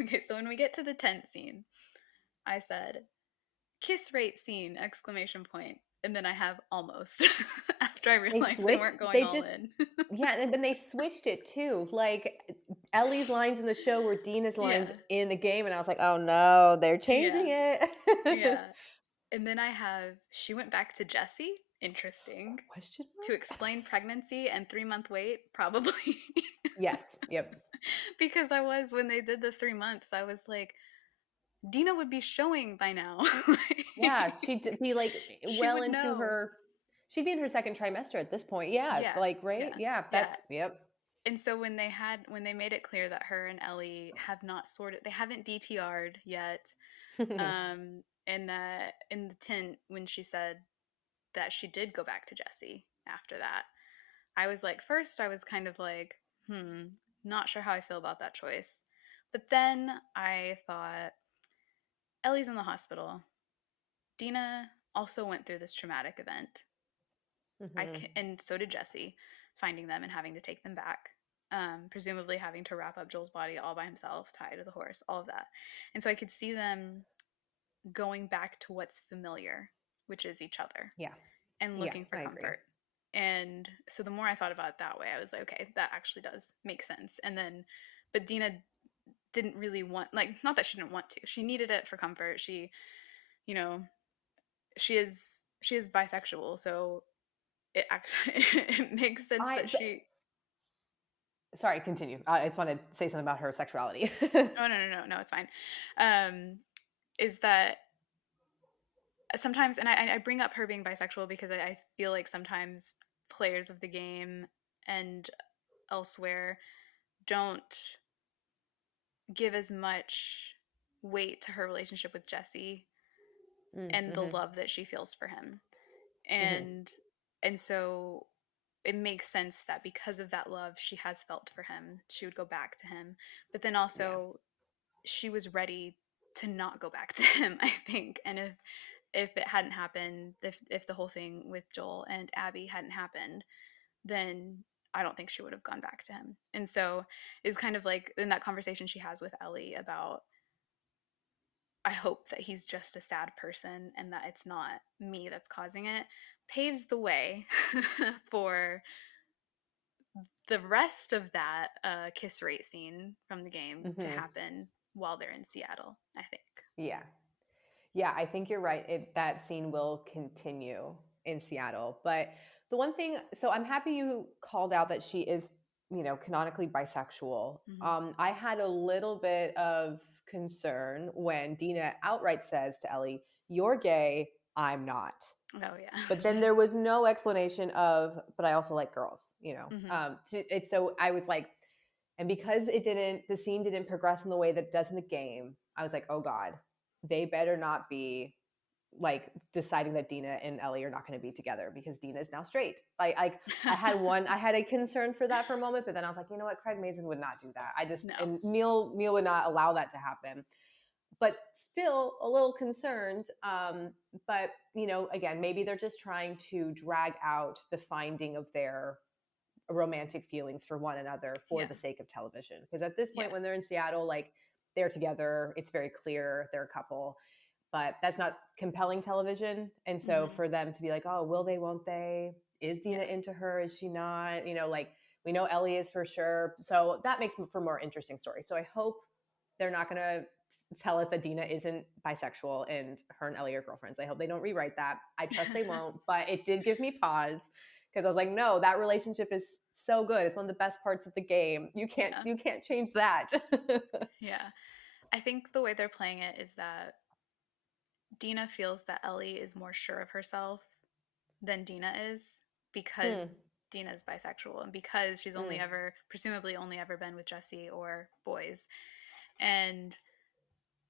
okay, so when we get to the tent scene, I said kiss rate scene, exclamation point, and then I have almost after I They realized they switched. weren't going They all just in. Yeah, and then they switched it too. Like Ellie's lines in the show were Dina's lines Yeah. in the game, and I was like, oh no, they're Yeah. changing it. Yeah. And then I have she went back to Jesse. Interesting. Question To mark? explain pregnancy and 3-month wait, probably. Yes. Yep. Because when they did the 3 months, I was like, Dina would be showing by now. Yeah, she'd be like She well would into know. her. She'd be in her second trimester at this point. Yeah, Yeah. like right. Yeah. Yeah, Yeah. that's yep. And so when they made it clear that her and Ellie have not sorted, they haven't DTR'd yet, and that in the tent when she said that she did go back to Jesse after that, I was like, first I was kind of like, not sure how I feel about that choice. But then I thought, Ellie's in the hospital. Dina also went through this traumatic event. Hmm. And so did Jesse, finding them and having to take them back. Presumably having to wrap up Joel's body all by himself, tied to the horse, all of that. And so I could see them going back to what's familiar, which is each other, Yeah. and Yeah, looking for I agree. comfort. And so the more I thought about it that way, I was like, okay, that actually does make sense. And then, but Dina didn't really want, like, not that she didn't want to. She needed it for comfort. She, you know, she is bisexual, so it makes sense I that she. sorry, continue. I just want to say something about her sexuality. Oh, no, no, no, no, it's fine. Um, is that sometimes, and I bring up her being bisexual because I feel like sometimes players of the game and elsewhere don't give as much weight to her relationship with Jesse and the Mm-hmm. love that she feels for him. Mm-hmm. And so it makes sense that because of that love she has felt for him, she would go back to him. But then Yeah. also she was ready to not go back to him, I think. And if it hadn't happened, if the whole thing with Joel and Abby hadn't happened, then I don't think she would have gone back to him. And so it's kind of like in that conversation she has with Ellie about, I hope that he's just a sad person and that it's not me that's causing it, paves the way for the rest of that kiss rate scene from the game to Mm-hmm. happen while they're in Seattle, I think. Yeah. Yeah, I think you're right. That scene will continue in Seattle. But the one thing, so I'm happy you called out that she is, canonically bisexual. Hmm. I had a little bit of concern when Dina outright says to Ellie, "You're gay, I'm not." Oh, yeah. But then there was no explanation of, but I also like girls, Hmm. it's so I was like, and because the scene didn't progress in the way that it does in the game, I was like, oh God, they better not be like deciding that Dina and Ellie are not going to be together because Dina is now straight. I had a concern for that for a moment, but then I was like, you know what, Craig Mazin would not do that. No. And Neil would not allow that to happen. But still a little concerned. But again, maybe they're just trying to drag out the finding of their romantic feelings for one another for Yeah. the sake of television. Because at this point, Yeah. when they're in Seattle, like they're together, it's very clear they're a couple. But that's not compelling television. And so Hmm. for them to be like, oh, will they, won't they? Is Dina Yeah. into her? Is she not? Like we know Ellie is for sure. So that makes for more interesting stories. So I hope they're not going to tell us that Dina isn't bisexual and her and Ellie are girlfriends. I hope they don't rewrite that. I trust they won't, but it did give me pause because I was like, no, that relationship is so good. It's one of the best parts of the game. Yeah. You can't change that. Yeah. I think the way they're playing it is that Dina feels that Ellie is more sure of herself than Dina is Hmm. because Dina is bisexual and because she's only Mm. ever, presumably, only ever been with Jesse or boys. And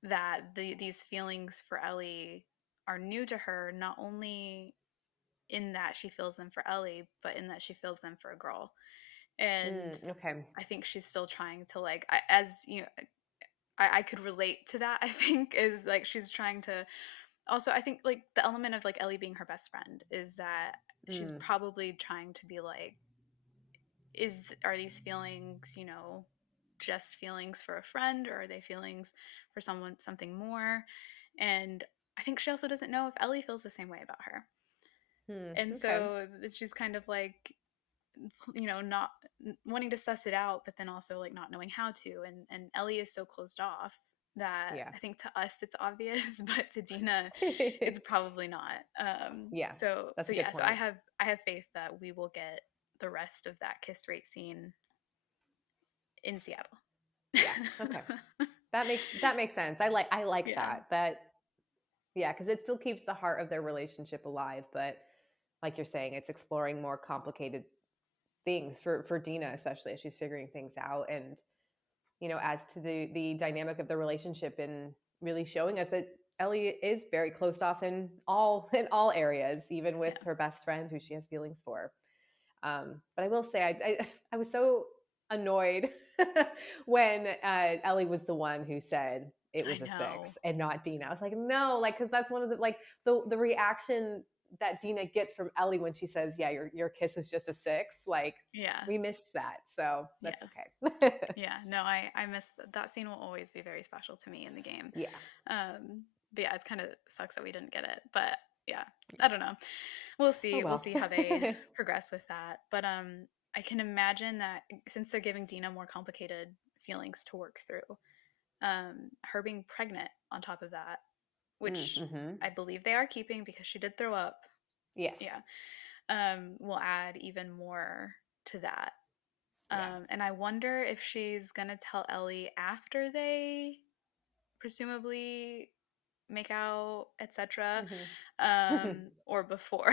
that these feelings for Ellie are new to her, not only in that she feels them for Ellie, but in that she feels them for a girl. And Mm. Okay. I think she's still trying to, like, as you know, I could relate to that. I think is like she's trying to also, I think, like, the element of like Ellie being her best friend is that she's Mm. probably trying to be like, are these feelings, just feelings for a friend, or are they feelings for something more? And I think she also doesn't know if Ellie feels the same way about her. Hmm. And Okay. so she's kind of like, not wanting to suss it out, but then also like not knowing how to. And Ellie is so closed off that Yeah. I think to us it's obvious, but to Dina, it's probably not. Yeah. That's So a good yeah, so point. I have faith that we will get the rest of that kiss rate scene in Seattle. Yeah. Okay. That makes sense. I like Yeah, that. Yeah, because it still keeps the heart of their relationship alive, but like you're saying, it's exploring more complicated things for Dina, especially as she's figuring things out, and adds to the dynamic of the relationship and really showing us that Ellie is very closed off in all areas, even with yeah, her best friend who she has feelings for. But I will say, I was so annoyed when Ellie was the one who said it I was a know. 6 and not Dina. I was like, no, like because that's one of the like the reaction that Dina gets from Ellie when she says, "Yeah, your kiss was just a 6." Like Yeah, we missed that, so yeah, that's okay. yeah. No, I miss that scene. Will always be very special to me in the game. Yeah, But yeah, it kind of sucks that we didn't get it. But yeah, I yeah. don't know. We'll Oh see. We'll well. see how they progress with that. But I can imagine that since they're giving Dina more complicated feelings to work through, her being pregnant on top of that, which Mm-hmm. I believe they are keeping because she did throw up. Yes. Yeah. Will add even more to that. Yeah. And I wonder if she's gonna tell Ellie after they presumably make out, etc., Mm-hmm. or before.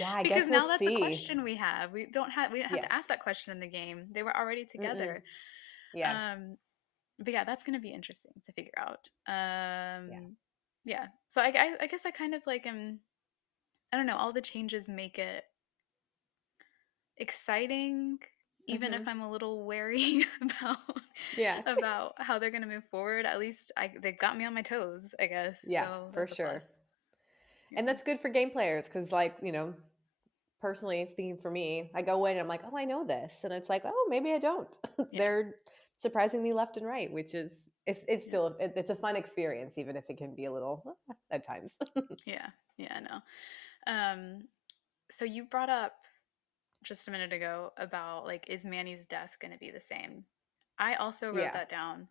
Yeah, I Because guess we'll now that's a see. question we have. We didn't have to ask Yes. that question in the game. They were already Mm-mm. together. Yeah. Um, but yeah, that's gonna be interesting to figure out. Yeah. Yeah. So I guess I kind of like am. I don't know. All the changes make it exciting, even if Mm-hmm. I'm a little wary Yeah. about how they're gonna move forward. At least they've got me on my toes, I guess. Yeah, So for that's a sure. plus. And Yeah. that's good for game players because, like, personally speaking for me, I go in and I'm like, oh, I know this. And it's like, oh, maybe I don't. Yeah. They're surprising me left and right, which is, it's Yeah. still, it's a fun experience, even if it can be a little at times. Yeah. Yeah. I know. Um, so you brought up just a minute ago about like, is Manny's death going to be the same? I also wrote Yeah. that down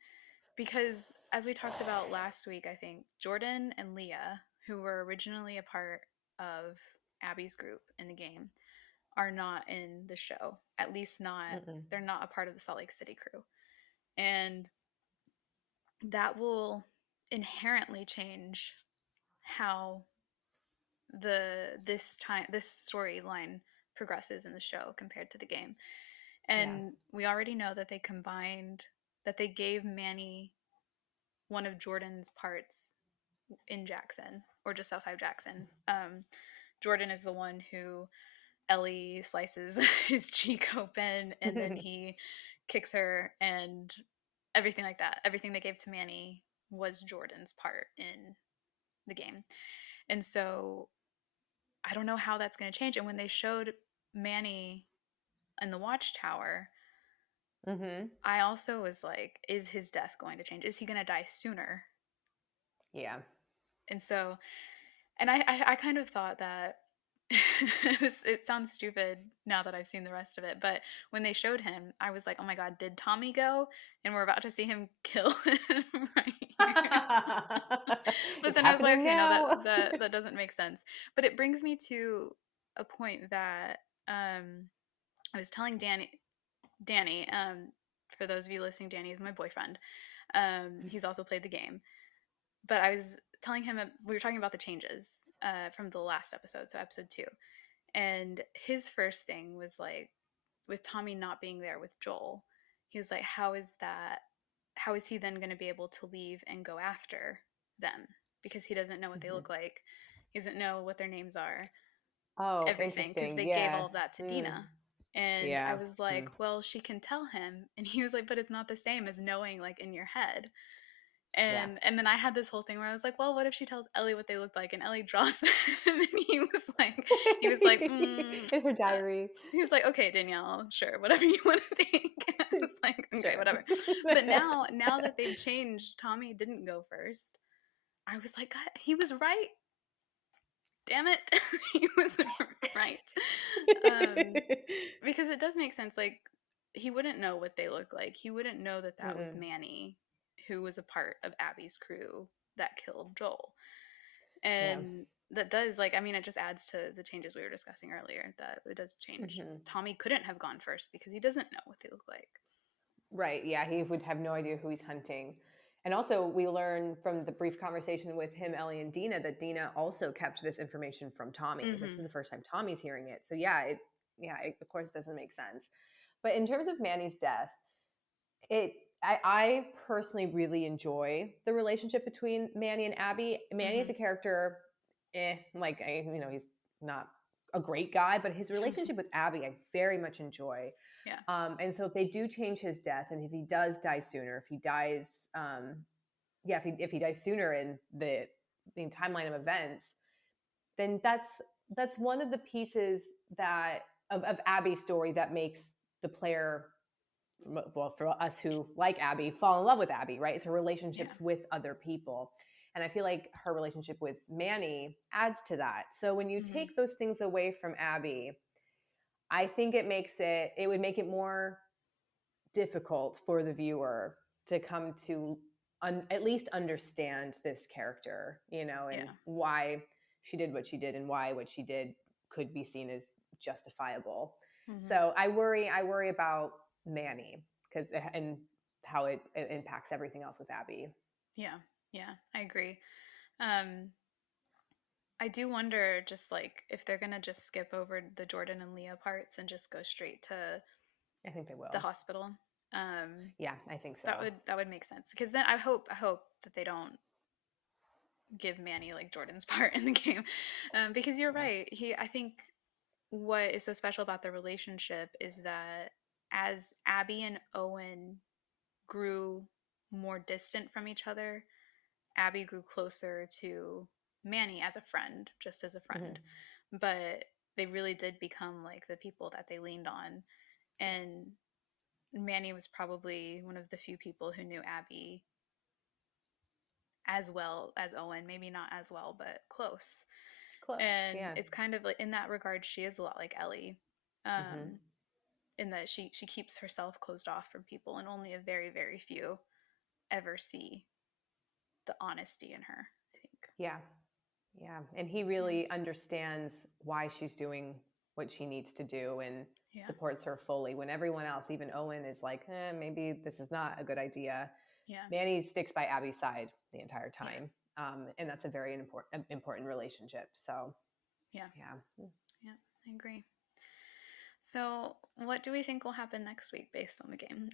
because, as we talked about last week, I think Jordan and Leah, who were originally a part of Abby's group in the game, are not in the show. At least not, Mm-mm. they're not a part of the Salt Lake City crew. And that will inherently change how this storyline progresses in the show compared to the game. Yeah. And we already know that they gave Manny one of Jordan's parts in Jackson, or just outside of Jackson. Jordan is the one who Ellie slices his cheek open and then he kicks her, and everything like that. Everything they gave to Manny was Jordan's part in the game. And so I don't know how that's going to change. And when they showed Manny in the watchtower, Mm-hmm. I also was like, is his death going to change? Is he going to die sooner? Yeah. And so, and I kind of thought that it sounds stupid now that I've seen the rest of it, but when they showed him, I was like, oh my God, did Tommy go? And we're about to see him kill him right here. But It's then I was like, happening okay, no, now. that doesn't make sense. But it brings me to a point that I was telling Danny, for those of you listening, Danny is my boyfriend. He's also played the game, but I was telling him we were talking about the changes from the last episode, so episode 2, and his first thing was like, with Tommy not being there with Joel, he was like, how is that? How is he then going to be able to leave and go after them? Because he doesn't know what they Mhm. look like. He doesn't know what their names are, Oh, everything, because interesting. they gave Yeah. all of that to Mm. Dina. And I Yeah. was Mm. like, well, she can tell him. And he was like, but it's not the same as knowing like in your head. Yeah. And then I had this whole thing where I was like, well, what if she tells Ellie what they look like, and Ellie draws them? And he was like, In her diary. he was like, okay, Danielle, sure, whatever you want to think. I was like, okay, Sure. whatever. But now that they've changed, Tommy didn't go first. I was like, God, he was right. Damn it, he was right. Um, because it does make sense. Like, he wouldn't know what they look like. He wouldn't know that that was Mm-mm. Manny, who was a part of Abby's crew that killed Joel. Yeah. And that does, like, I mean, it just adds to the changes we were discussing earlier, that it does change. Hmm. Tommy couldn't have gone first because he doesn't know what they look like. Right. Yeah. He would have no idea who he's hunting. And also, we learn from the brief conversation with him, Ellie, and Dina that Dina also kept this information from Tommy. This is Mm-hmm. the first time Tommy's hearing it. So, yeah, it of course doesn't make sense. But in terms of Manny's death, it I personally really enjoy the relationship between Manny and Abby. Manny is Mm-hmm. a character, he's not a great guy, but his relationship with Abby, I very much enjoy. Yeah. And so if they do change his death, and if he does die sooner, if he dies, if he dies sooner in the timeline of events, then that's one of the pieces that of Abby's story that makes the player, well, for us who like Abby, fall in love with Abby, right? It's her Yeah. relationships with other people. And I feel like her relationship with Manny adds to that. So when you Mm-hmm. take those things away from Abby, I think it would make it more difficult for the viewer to come to at least understand this character, and Yeah. why she did what she did and why what she did could be seen as justifiable. Mm-hmm. So I worry about Manny because and how it impacts everything else with Abby. Yeah. Yeah. I agree. Um, I do wonder just like if they're gonna just skip over the Jordan and Leah parts and just go straight to I think they the will. hospital. Um, Yeah, I think that so. would make sense because then I hope that they don't give Manny like Jordan's part in the game, because you're Yeah. right. I think what is so special about the relationship is that as Abby and Owen grew more distant from each other, Abby grew closer to Manny as a friend, just as a Hmm. friend. But they really did become like the people that they leaned on. And Manny was probably one of the few people who knew Abby as well as Owen, maybe not as well, but close. Close. And Yeah. it's kind of like in that regard, she is a lot like Ellie, Hmm. in that she keeps herself closed off from people, and only a very very few ever see the honesty in her. I think. Yeah. Yeah. And he Yeah. really understands why she's doing what she needs to do and Yeah. supports her fully when everyone else, even Owen, is like, maybe this is not a good idea. Yeah. Manny sticks by Abby's side the entire Yeah. time. And that's a very important relationship. So, Yeah. yeah. Yeah. I agree. So, what do we think will happen next week based on the game?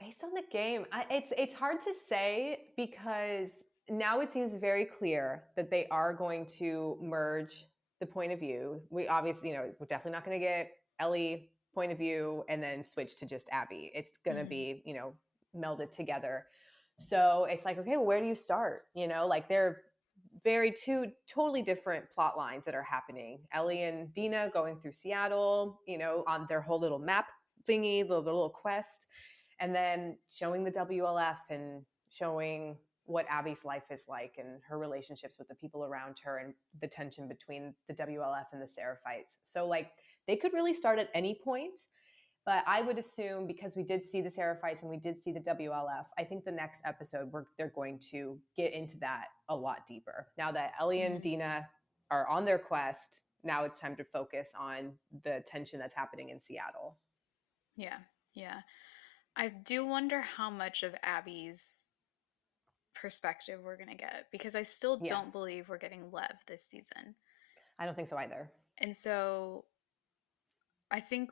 Based on the game, it's hard to say because now it seems very clear that they are going to merge the point of view. We obviously, we're definitely not going to get Ellie point of view and then switch to just Abby. It's going to Hmm. be, melded together. So it's like, okay, well, where do you start? Like they're very two totally different plot lines that are happening. Ellie and Dina going through Seattle, on their whole little map thingy, the little quest, and then showing the WLF and showing what Abby's life is like and her relationships with the people around her and the tension between the WLF and the Seraphites. So like they could really start at any point, but I would assume because we did see the Seraphites and we did see the WLF, I think the next episode they're going to get into that a lot deeper. Now that Ellie and Hmm. Dina are on their quest, now it's time to focus on the tension that's happening in Seattle. Yeah. Yeah. I do wonder how much of Abby's perspective we're going to get because I still Yeah, don't believe we're getting Lev this season. I don't think so either. And so I think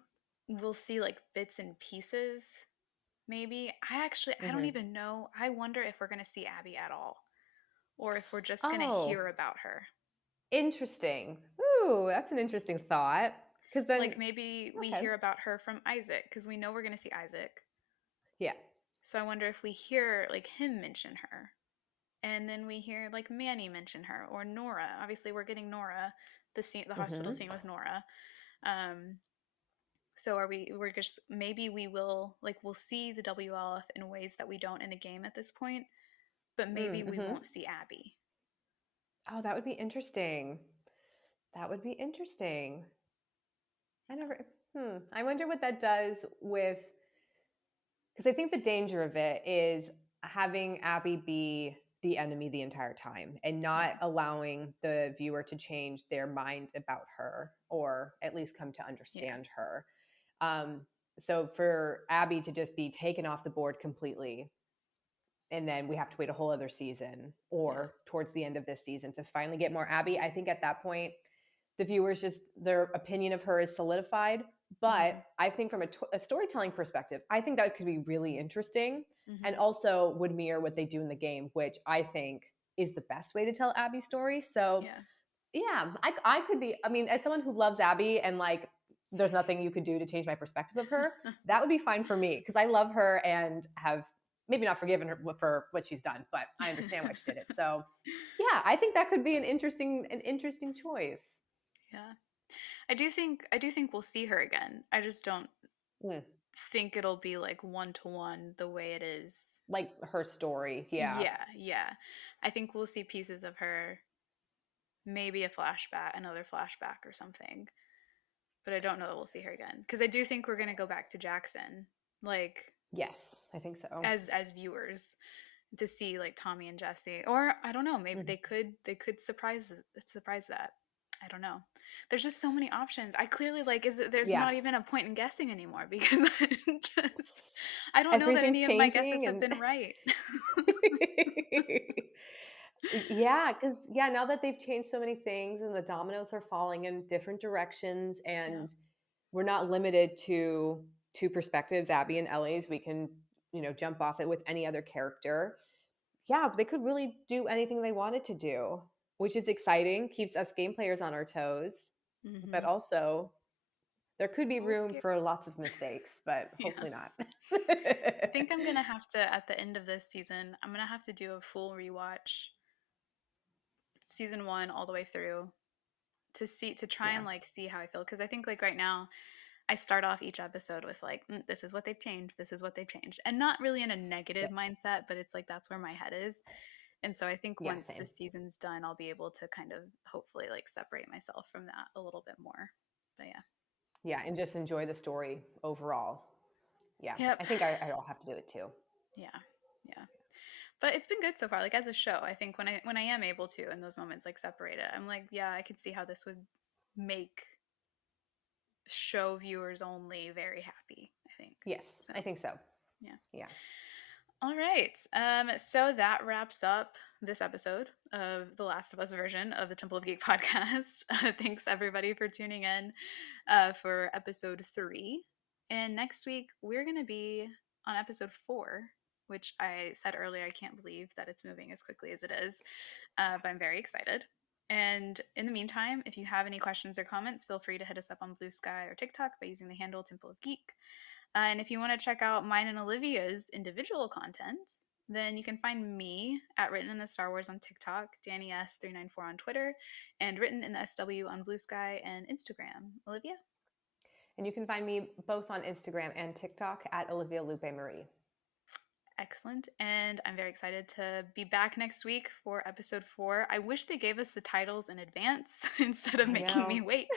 we'll see like bits and pieces maybe. I don't Mm-hmm. even know. I wonder if we're going to see Abby at all or if we're just going to Oh, hear about her. interesting. Ooh, that's an interesting thought. Because then, Like maybe we okay, hear about her from Isaac because we know we're going to see Isaac. yeah. So I wonder if we hear like him mention her and then we hear like Manny mention her or Nora. Obviously we're getting Nora, the hospital Mm-hmm. scene with Nora. Um so we're just maybe we will like we'll see the WLF in ways that we don't in the game at this point, but maybe we Mm-hmm. won't see Abby. Oh, that would be interesting. That would be interesting. I never. I wonder what that does with, because I think the danger of it is having Abby be the enemy the entire time and not Yeah. allowing the viewer to change their mind about her or at least come to Yeah. understand her. Um, so for Abby to just be taken off the board completely, and then we have to wait a whole other season Yeah. or towards the end of this season to finally get more Abby, I think at that point the viewers just their opinion of her is solidified. But Mhm. I think from a storytelling perspective, I think that could be really interesting and Mhm. also would mirror what they do in the game, which I think is the best way to tell Abby's story. So Yeah. yeah, I could be, I mean, as someone who loves Abby and like there's nothing you could do to change my perspective of her, that would be fine for me because I love her and have maybe not forgiven her for what she's done, but I understand why she did it. So yeah, I think that could be an interesting choice. Yeah. I do think we'll see her again. I just don't Mm. think it'll be like one to one the way it is. Like her story. Yeah. Yeah, yeah. I think we'll see pieces of her, maybe a flashback, another flashback or something. But I don't know that we'll see her again because I do think we're going to go back to Jackson like Yes, I think so. as viewers to see like Tommy and Jesse. Or I don't know, maybe Mhm. they could surprise that. I don't know. There's just so many options. I clearly like there's Yeah. not even a point in guessing anymore because I don't know that Everything's any of my guesses changing have and been right. yeah, because yeah, now that they've changed so many things and the dominoes are falling in different directions, Yeah. and we're not limited to two perspectives, Abby and Ellie's. We can, jump off it with any other character. Yeah, they could really do anything they wanted to do, which is exciting, keeps us game players on our toes, but Mhm. also there could be Well, room for lots of mistakes, but yeah. hopefully not. I think I'm gonna have to at the end of this season. I'm gonna have to do a full rewatch, season one all the way through, to try Yeah. and like see how I feel. Because I think like right now, I start off each episode with like, this is what they've changed, this is what they've changed, and not really in a negative Same. mindset, but it's like that's where my head is. And so I think Yeah, once same. this season's done, I'll be able to kind of hopefully like separate myself from that a little bit more. But yeah. Yeah, and just enjoy the story overall. Yeah, Yep. I think I'll have to do it too. Yeah. Yeah. But it's been good so far. Like as a show, I think when I am able to in those moments like separate it, I'm like, yeah, I could see how this would make show viewers only very happy, I think. Yes, So, I think so. yeah. Yeah. All right. So that wraps up this episode of the Last of Us version of the Temple of Geek podcast. Thanks everybody for tuning in for episode 3. And next week we're going to be on episode 4, which I said earlier I can't believe that it's moving as quickly as it is, but I'm very excited. And in the meantime, if you have any questions or comments, feel free to hit us up on Blue Sky or TikTok by using the handle Temple of Geek. And if you want to check out mine and Olivia's individual content, then you can find me at Written in the Star Wars on TikTok, Danny S394 on Twitter, and Written in the SW on Blue Sky and Instagram. Olivia? And you can find me both on Instagram and TikTok at Olivia Lupe Marie. Excellent. And I'm very excited to be back next week for episode 4. I wish they gave us the titles in advance instead of I making know. me wait.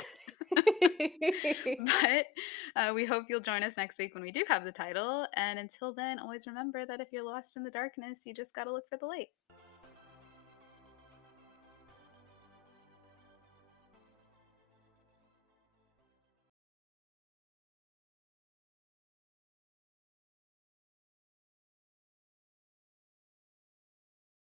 But we hope you'll join us next week when we do have the title. And until then, always remember that if you're lost in the darkness, you just got to look for the light.